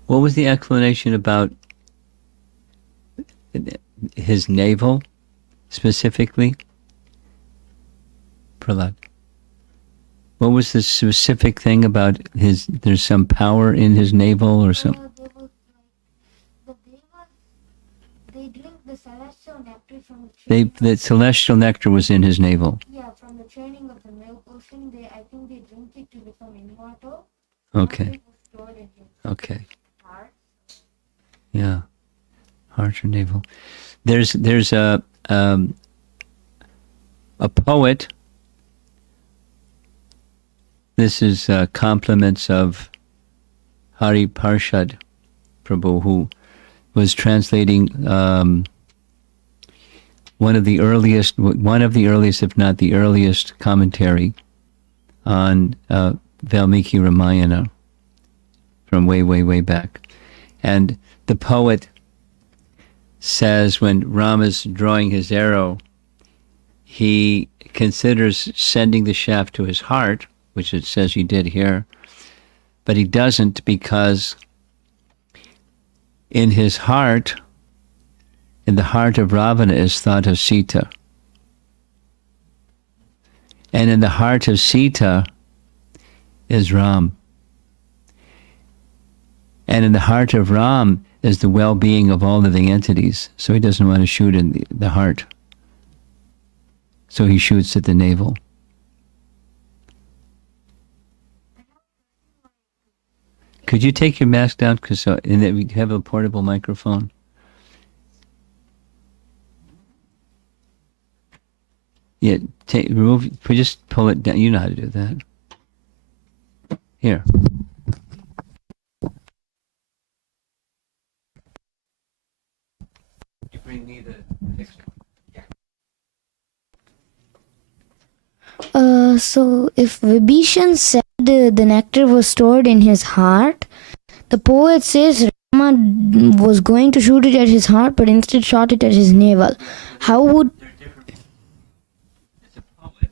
what was the explanation about his navel, specifically? Prahlad. What was the specific thing about there's some power in his navel or something? They drink the celestial nectar from the The celestial nectar was in his navel. Yeah, from the churning of the milk ocean, I think they drink it to become immortal. Okay. Okay. Yeah. Heart or navel. There's a poet. This is compliments of Hari Parshad Prabhu, who was translating one of the earliest, if not the earliest, commentary on Valmiki Ramayana from way, way, way back. And the poet says when Ram is drawing his arrow, he considers sending the shaft to his heart, which it says he did here, but he doesn't, because in his heart, in the heart of Ravana is thought of Sita. And in the heart of Sita is Ram. And in the heart of Ram is the well-being of all living entities. So he doesn't want to shoot in the heart. So he shoots at the navel. Could you take your mask down? Because and then we have a portable microphone. Yeah, just pull it down. You know how to do that. Here. So if Vibhishan said the nectar was stored in his heart, the poet says Rama was going to shoot it at his heart, but instead shot it at his navel. How would They're different. It's a poet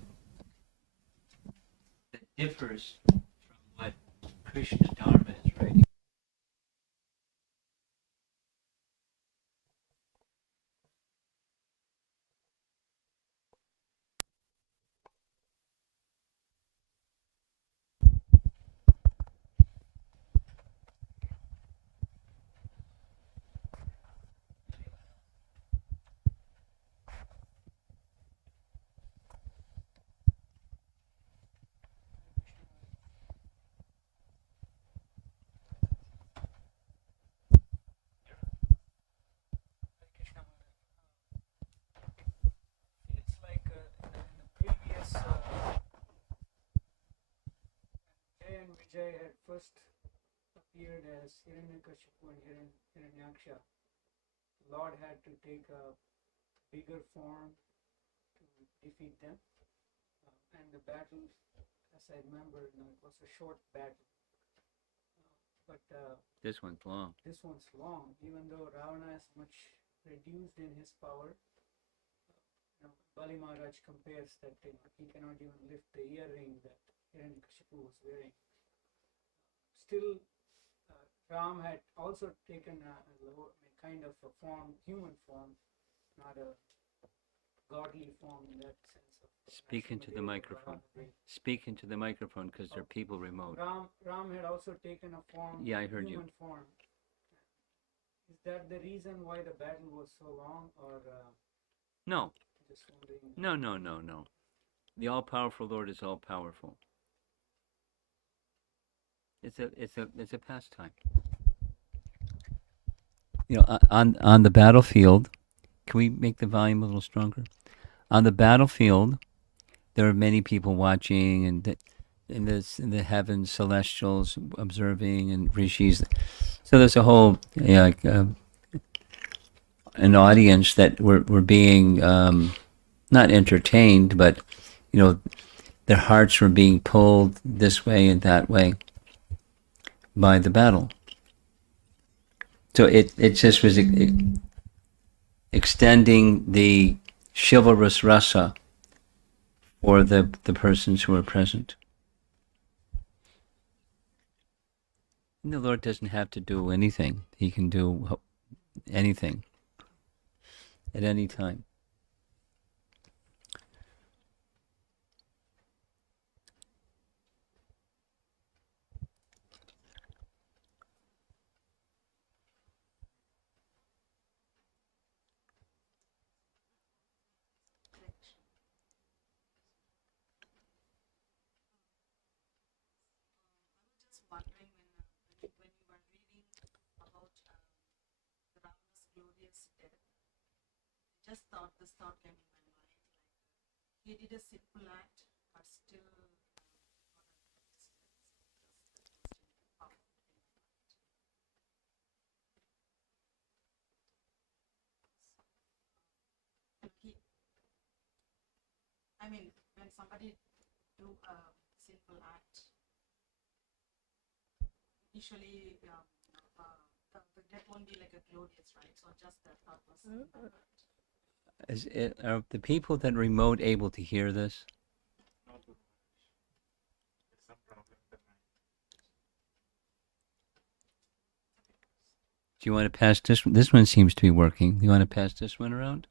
that differs from what Krishna Dharma is writing. It's like in the previous Jay and Vijay had first appeared as Hiranyakashipu and Hiranyaksha. Lord had to take a bigger form to defeat them, and the battle, as I remember, it was a short battle. But This one's long. this one's long, even though Ravana is much reduced in his power. Bali Maharaj compares that he cannot even lift the earring that Hiranyakashipu was wearing. Still, Ram had also taken a kind of a form, human form, not a godly form in that sense of. Speak into the microphone. Speak into the microphone because there are people remote. Ram had also taken a form. Yeah, I heard you. Human form. Is that the reason why the battle was so long, or No, just wondering? no. The all-powerful Lord is all-powerful. It's a pastime. You know, on the battlefield, can we make the volume a little stronger? On the battlefield, there are many people watching, and in the heavens, celestials observing, and rishis. So there's a whole an audience that were being not entertained, but their hearts were being pulled this way and that way by the battle. So it just was extending the chivalrous rasa for the persons who are present. And the Lord doesn't have to do anything. He can do anything at any time. Wondering when you were reading about Rama's glorious death, just this thought came in my mind. Like he did a simple act, but still got a I mean, when somebody do a simple act, usually the death won't be like a glorious, right? So just that thought was in my mind. Are the people that remote able to hear this? Do you want to pass this one? This one seems to be working. You want to pass this one around?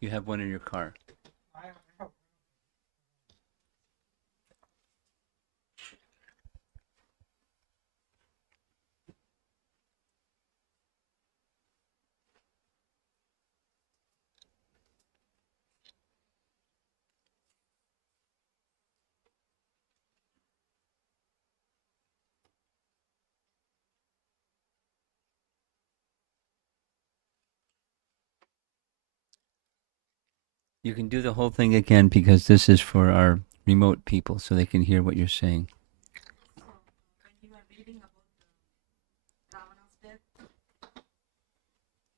You have one in your car. You can do the whole thing again because this is for our remote people so they can hear what you're saying. So when you were reading about Ravana's death,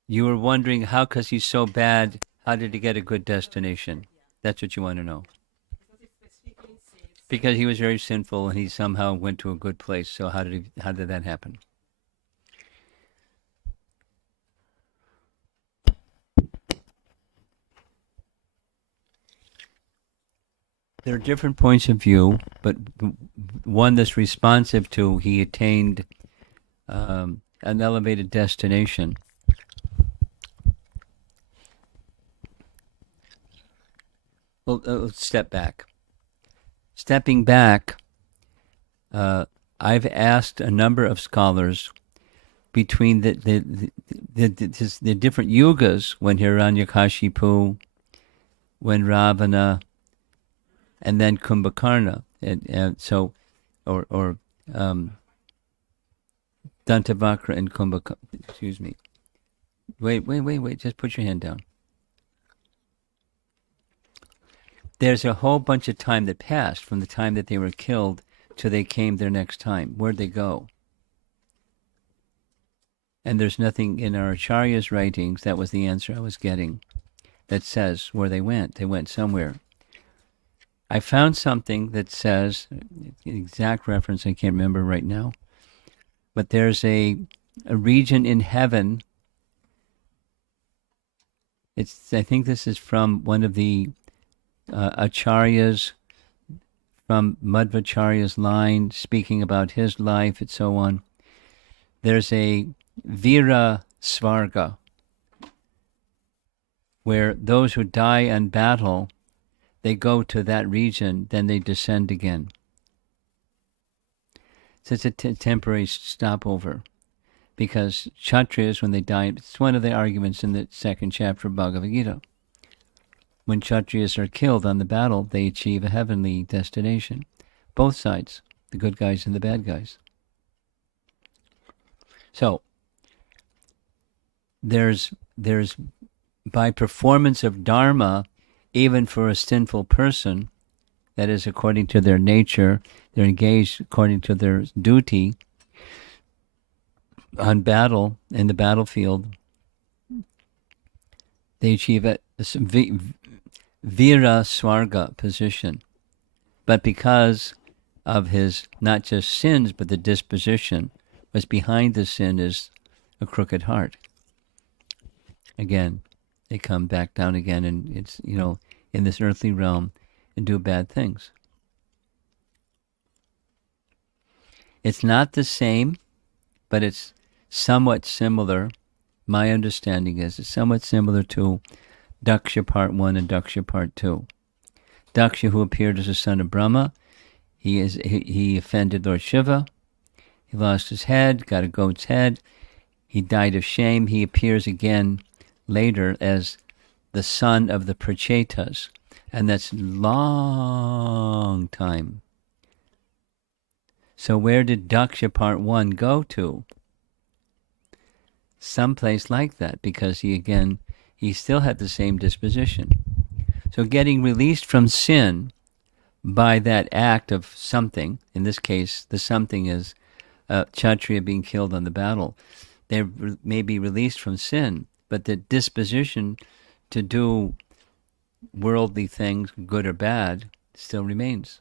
You were wondering how, because he's so bad, how did he get a good destination? That's what you want to know. Because it specifically says Because he was very sinful and he somehow went to a good place. So how did that happen? There are different points of view, but one that's responsive to he attained an elevated destination. Well, let's step back. Stepping back, I've asked a number of scholars between the different yugas, when Hiranyakashipu, when Ravana, and then Kumbhakarna, and so, or Dantavakra and Kumbhakarna. Excuse me. Wait. Just put your hand down. There's a whole bunch of time that passed from the time that they were killed till they came their next time. Where'd they go? And there's nothing in our Acharya's writings, that was the answer I was getting, that says where they went. They went somewhere. I found something that says, exact reference I can't remember right now, but there's a region in heaven. I think this is from one of the Acharyas, from Madhvacharya's line, speaking about his life and so on. There's a Vira Svarga, where those who die in battle, they go to that region, then they descend again. So it's a temporary stopover, because Kshatriyas, when they die, it's one of the arguments in the second chapter of Bhagavad Gita. When Kshatriyas are killed on the battle, they achieve a heavenly destination. Both sides, the good guys and the bad guys. So, there's by performance of dharma, even for a sinful person, that is according to their nature, they're engaged according to their duty on battle, in the battlefield, they achieve a Vira Swarga position. But because of his, not just sins, but the disposition, what's behind the sin is a crooked heart. Again, they come back down again, and it's, in this earthly realm, and do bad things. It's not the same, but it's somewhat similar. My understanding is it's somewhat similar to Daksha Part 1 and Daksha Part 2. Daksha, who appeared as a son of Brahma, he offended Lord Shiva. He lost his head, got a goat's head. He died of shame. He appears again later as the son of the Prachetas, and that's long time. So where did Daksha Part 1 go to? Someplace like that, because he still had the same disposition. So getting released from sin by that act of something, in this case, the something is Kshatriya being killed on the battle. They may be released from sin, but the disposition to do worldly things, good or bad, still remains.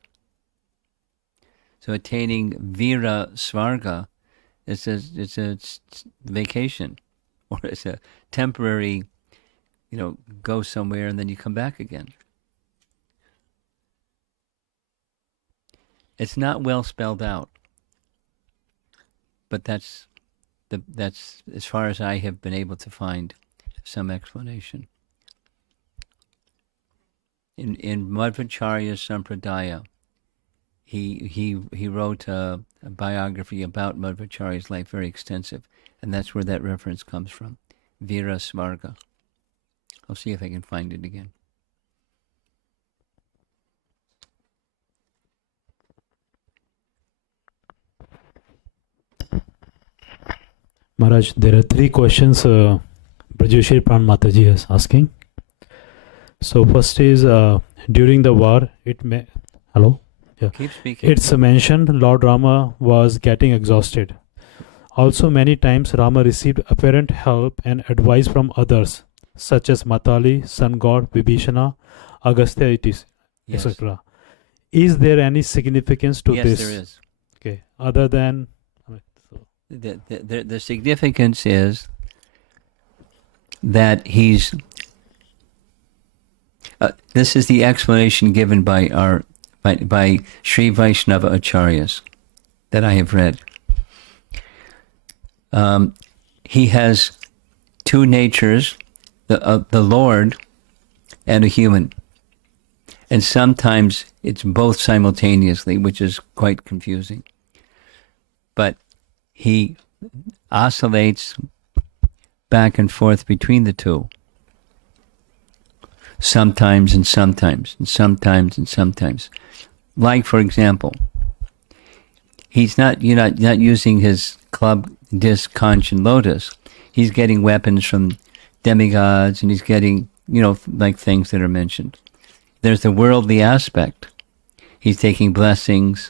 So attaining Vira Svarga, it's a vacation, or it's a temporary, go somewhere and then you come back again. It's not well spelled out, but that's as far as I have been able to find some explanation. In Madhvacharya Sampradaya, he wrote a biography about Madhvacharya's life, very extensive, and that's where that reference comes from, Vira Svarga. I'll see if I can find it again. Maharaj, there are 3 questions Brajeshwari Pran Mataji is asking. So first is, during the war, hello? Yeah. Keep speaking. It's mentioned Lord Rama was getting exhausted. Also, many times Rama received apparent help and advice from others, such as Matali, sun god Vibhishana, Agastya it is, Yes. etc. Is there any significance to Yes, this? there is. Okay, other than The significance is that he's. This is the explanation given by Sri Vaishnava Acharyas that I have read. He has two natures, the Lord and a human. And sometimes it's both simultaneously, which is quite confusing. But he oscillates back and forth between the two. Sometimes and sometimes, and sometimes and sometimes. Like, for example, he's not using his club, disc, conch, and lotus. He's getting weapons from demigods, and he's getting, like things that are mentioned. There's the worldly aspect. He's taking blessings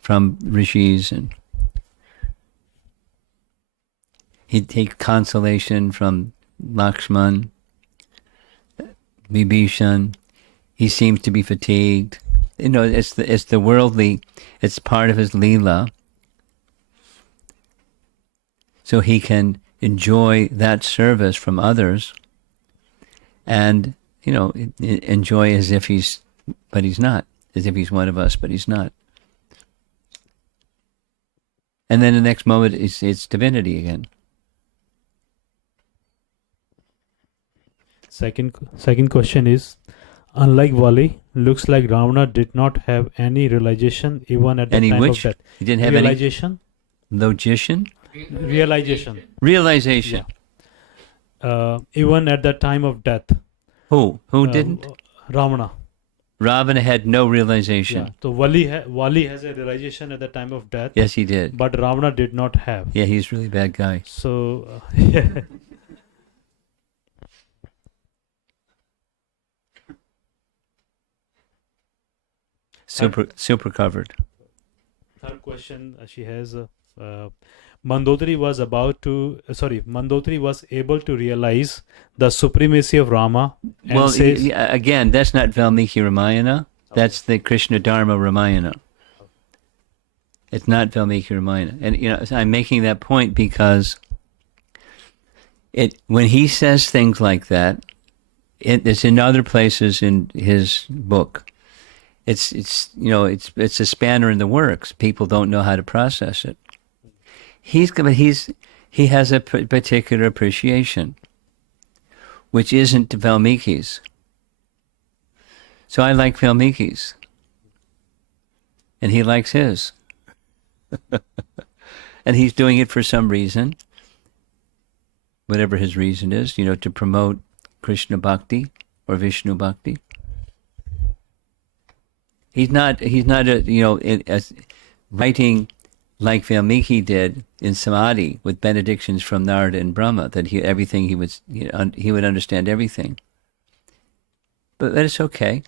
from rishis, and he'd take consolation from Lakshman, Vibhishan. He seems to be fatigued. It's the worldly. It's part of his leela, so he can enjoy that service from others, and enjoy as if but he's not, as if he's one of us, but he's not. And then the next moment, it's divinity again. Second question is, unlike Vali, looks like Ravana did not have any realization even at the time of death. He didn't have realization? any logician? Realization. Realization. Even at the time of death. Who didn't? Ravana. Ravana had no realization. Yeah. So Vali has a realization at the time of death. Yes, he did. But Ravana did not have. Yeah, he's a really bad guy. So, Super covered. third question she has. Mandodari was able to realize the supremacy of Rama. And says, again, that's not Valmiki Ramayana. That's the Krishna Dharma Ramayana. It's not Valmiki Ramayana. And, I'm making that point because when he says things like that, it's in other places in his book. It's a spanner in the works. People don't know how to process it. He has a particular appreciation, which isn't Valmiki's. So I like Valmiki's, and he likes his. And he's doing it for some reason, whatever his reason is, to promote Krishna Bhakti or Vishnu Bhakti. He's not writing like Valmiki did in Samadhi with benedictions from Narada and Brahma, that he would understand everything. But it's okay.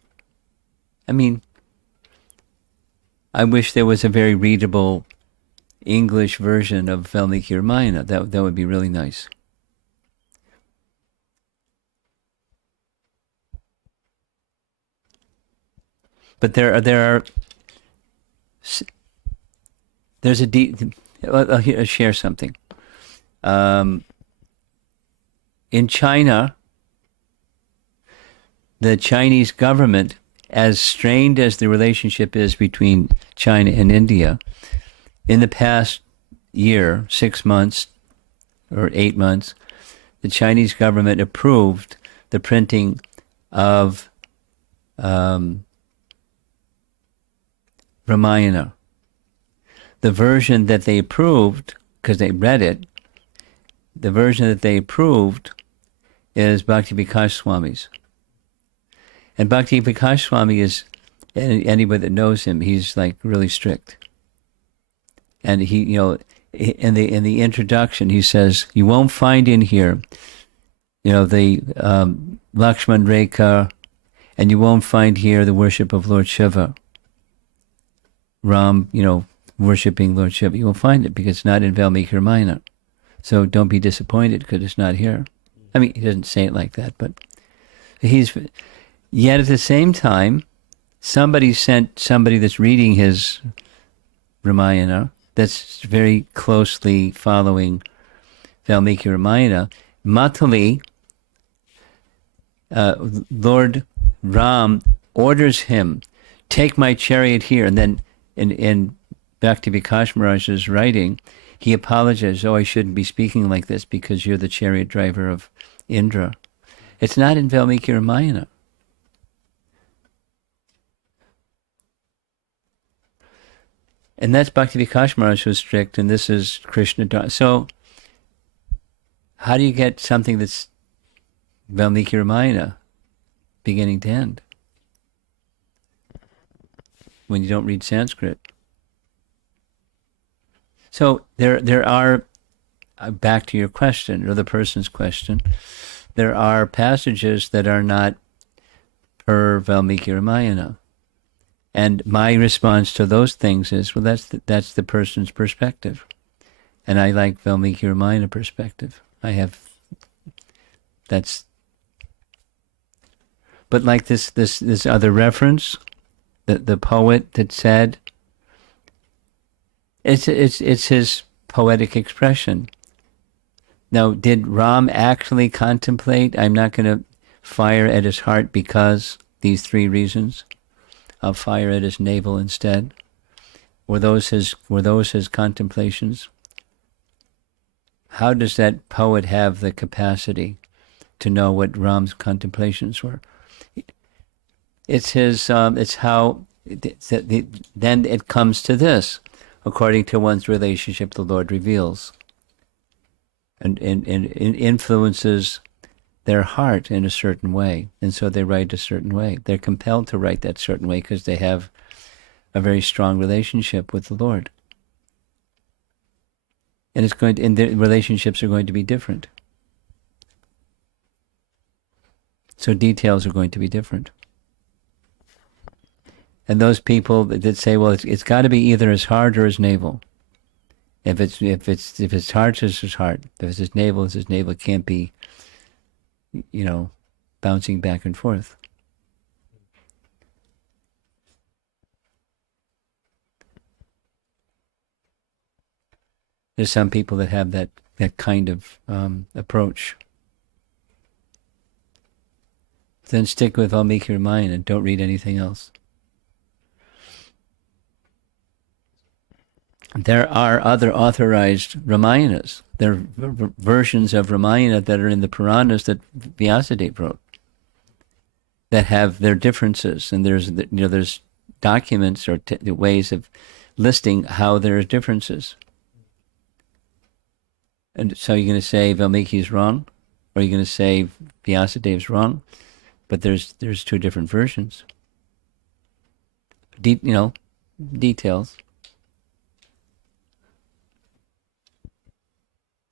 I mean, I wish there was a very readable English version of Valmiki Ramayana. That would be really nice. But there's a deep. I'll share something. In China, the Chinese government, as strained as the relationship is between China and India, in the past year, 6 months or 8 months, the Chinese government approved the printing of Ramayana. The version that they approved, because they read it, the version that they approved is Bhakti Vikas Swami's. And Bhakti Vikas Swami is, anybody that knows him, he's like really strict. And he, in the introduction, he says, you won't find in here, the Lakshman Rekha, and you won't find here the worship of Lord Shiva. Ram, worshipping Lord Shiva. You won't find it because it's not in Valmiki Ramayana. So don't be disappointed because it's not here. I mean, he doesn't say it like that, but Yet at the same time, somebody sent somebody that's reading his Ramayana, that's very closely following Valmiki Ramayana, Matali, Lord Ram orders him, take my chariot here. And then in Bhakti Vikash Maharaj's writing, he apologizes, I shouldn't be speaking like this because you're the chariot driver of Indra. It's not in Valmiki Ramayana. And that's Bhakti Vikash Maharaj who's strict, and this is Krishna. So, how do you get something that's Valmiki Ramayana, beginning to end, when you don't read Sanskrit? So there are, back to your question, or the person's question, there are passages that are not per Valmiki Ramayana. And my response to those things is, well, that's the person's perspective. And I like Valmiki Ramayana perspective. But like this other reference, the poet that said, it's his poetic expression. Now, did Ram actually contemplate, I'm not going to fire at his heart because these three reasons? I'll fire at his navel instead. Were those his contemplations? How does that poet have the capacity to know what Ram's contemplations were? It's his. It's how. Then it comes to this, according to one's relationship, the Lord reveals, and influences their heart in a certain way, and so they write a certain way. They're compelled to write that certain way because they have a very strong relationship with the Lord, and and the relationships are going to be different. So details are going to be different. And those people that say, well, it's got to be either his heart or his navel. If it's his heart, it's his heart. If it's his navel, it's his navel. It can't be, bouncing back and forth. There's some people that have that kind of approach. Then stick with Valmiki Ramayana and don't read anything else. There are other authorized Ramayanas. There are versions of Ramayana that are in the Puranas that Vyasadeva wrote that have their differences, and there's documents or ways of listing how there are differences. And so you're going to say Valmiki is wrong, or you're going to say Vyasadeva is wrong, but there's two different versions. Details.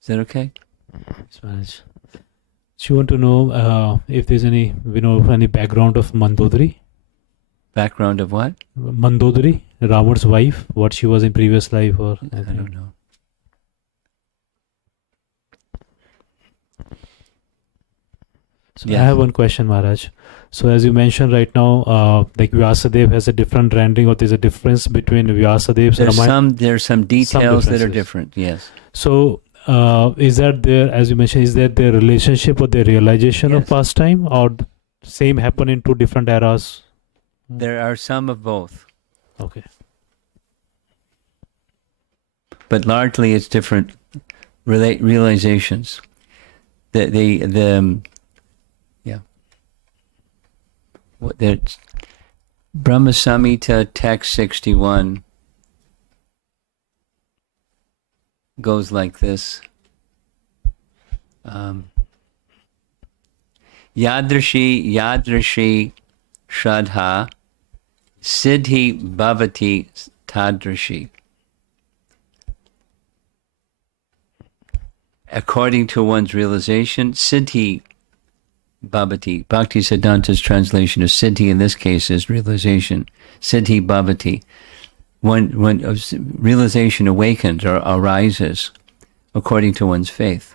Is that okay? Spanish. So you want to know if there's any background of Mandodari? Background of what? Mandodari, Ramar's wife, what she was in previous life, or I don't know. So I have one question, Maharaj. So as you mentioned right now, like Vyasadeva has a different rendering, or there's a difference between Vyasadev's Ramayana. There's some details that are different. Yes. So is that there, as you mentioned, is that their relationship or their realization of pastime, or same happen in two different eras? There are some of both. Okay. But largely it's different realizations. Brahma Samhita text 61 goes like this. Yadrashi Shraddha Siddhi Bhavati Tadrashi. According to one's realization, Siddhi Bhavati. Bhakti Siddhanta's translation of Siddhi in this case is realization. Siddhi Bhavati. When realization awakens or arises according to one's faith.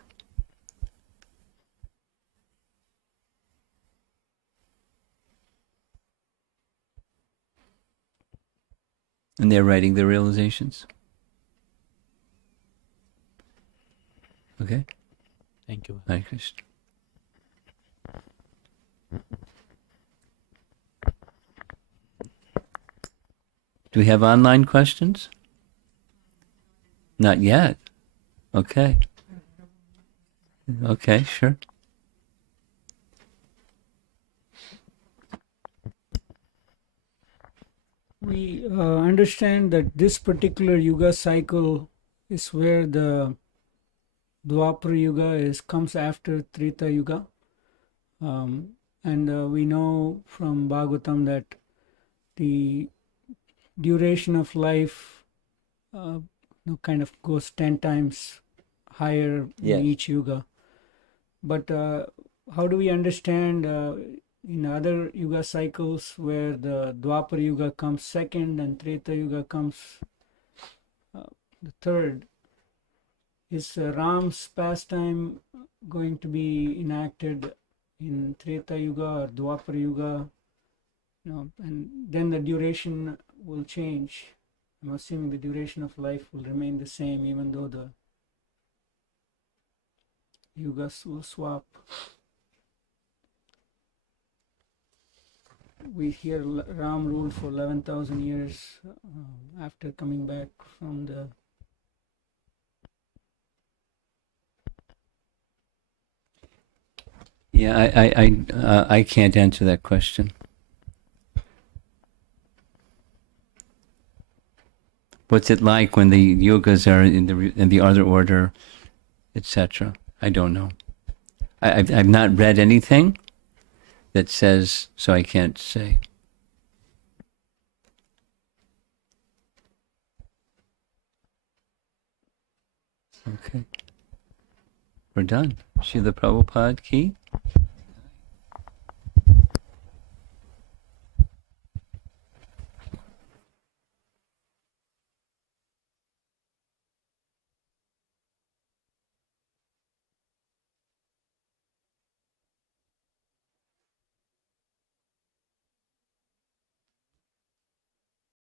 And they're writing their realizations. Okay? Thank you. Hare Krishna. Do we have online questions? Not yet. Okay. Okay, sure. We understand that this particular yuga cycle is where the Dwapara Yuga comes after Treta Yuga. And we know from Bhagavatam that the duration of life kind of goes 10 times higher Yes. in each yuga. But how do we understand in other yuga cycles where the Dwapara Yuga comes second and Treta Yuga comes the third? Is Ram's pastime going to be enacted in Treta Yuga or Dwapara Yuga? And then the duration will change. I'm assuming the duration of life will remain the same even though the yugas will swap. We hear Ram ruled for 11,000 years after coming back from the Yeah, I can't answer that question. What's it like when the yogas are in the other order, etc.? I don't know. I've not read anything that says, so I can't say. Okay. We're done. Srila Prabhupada ki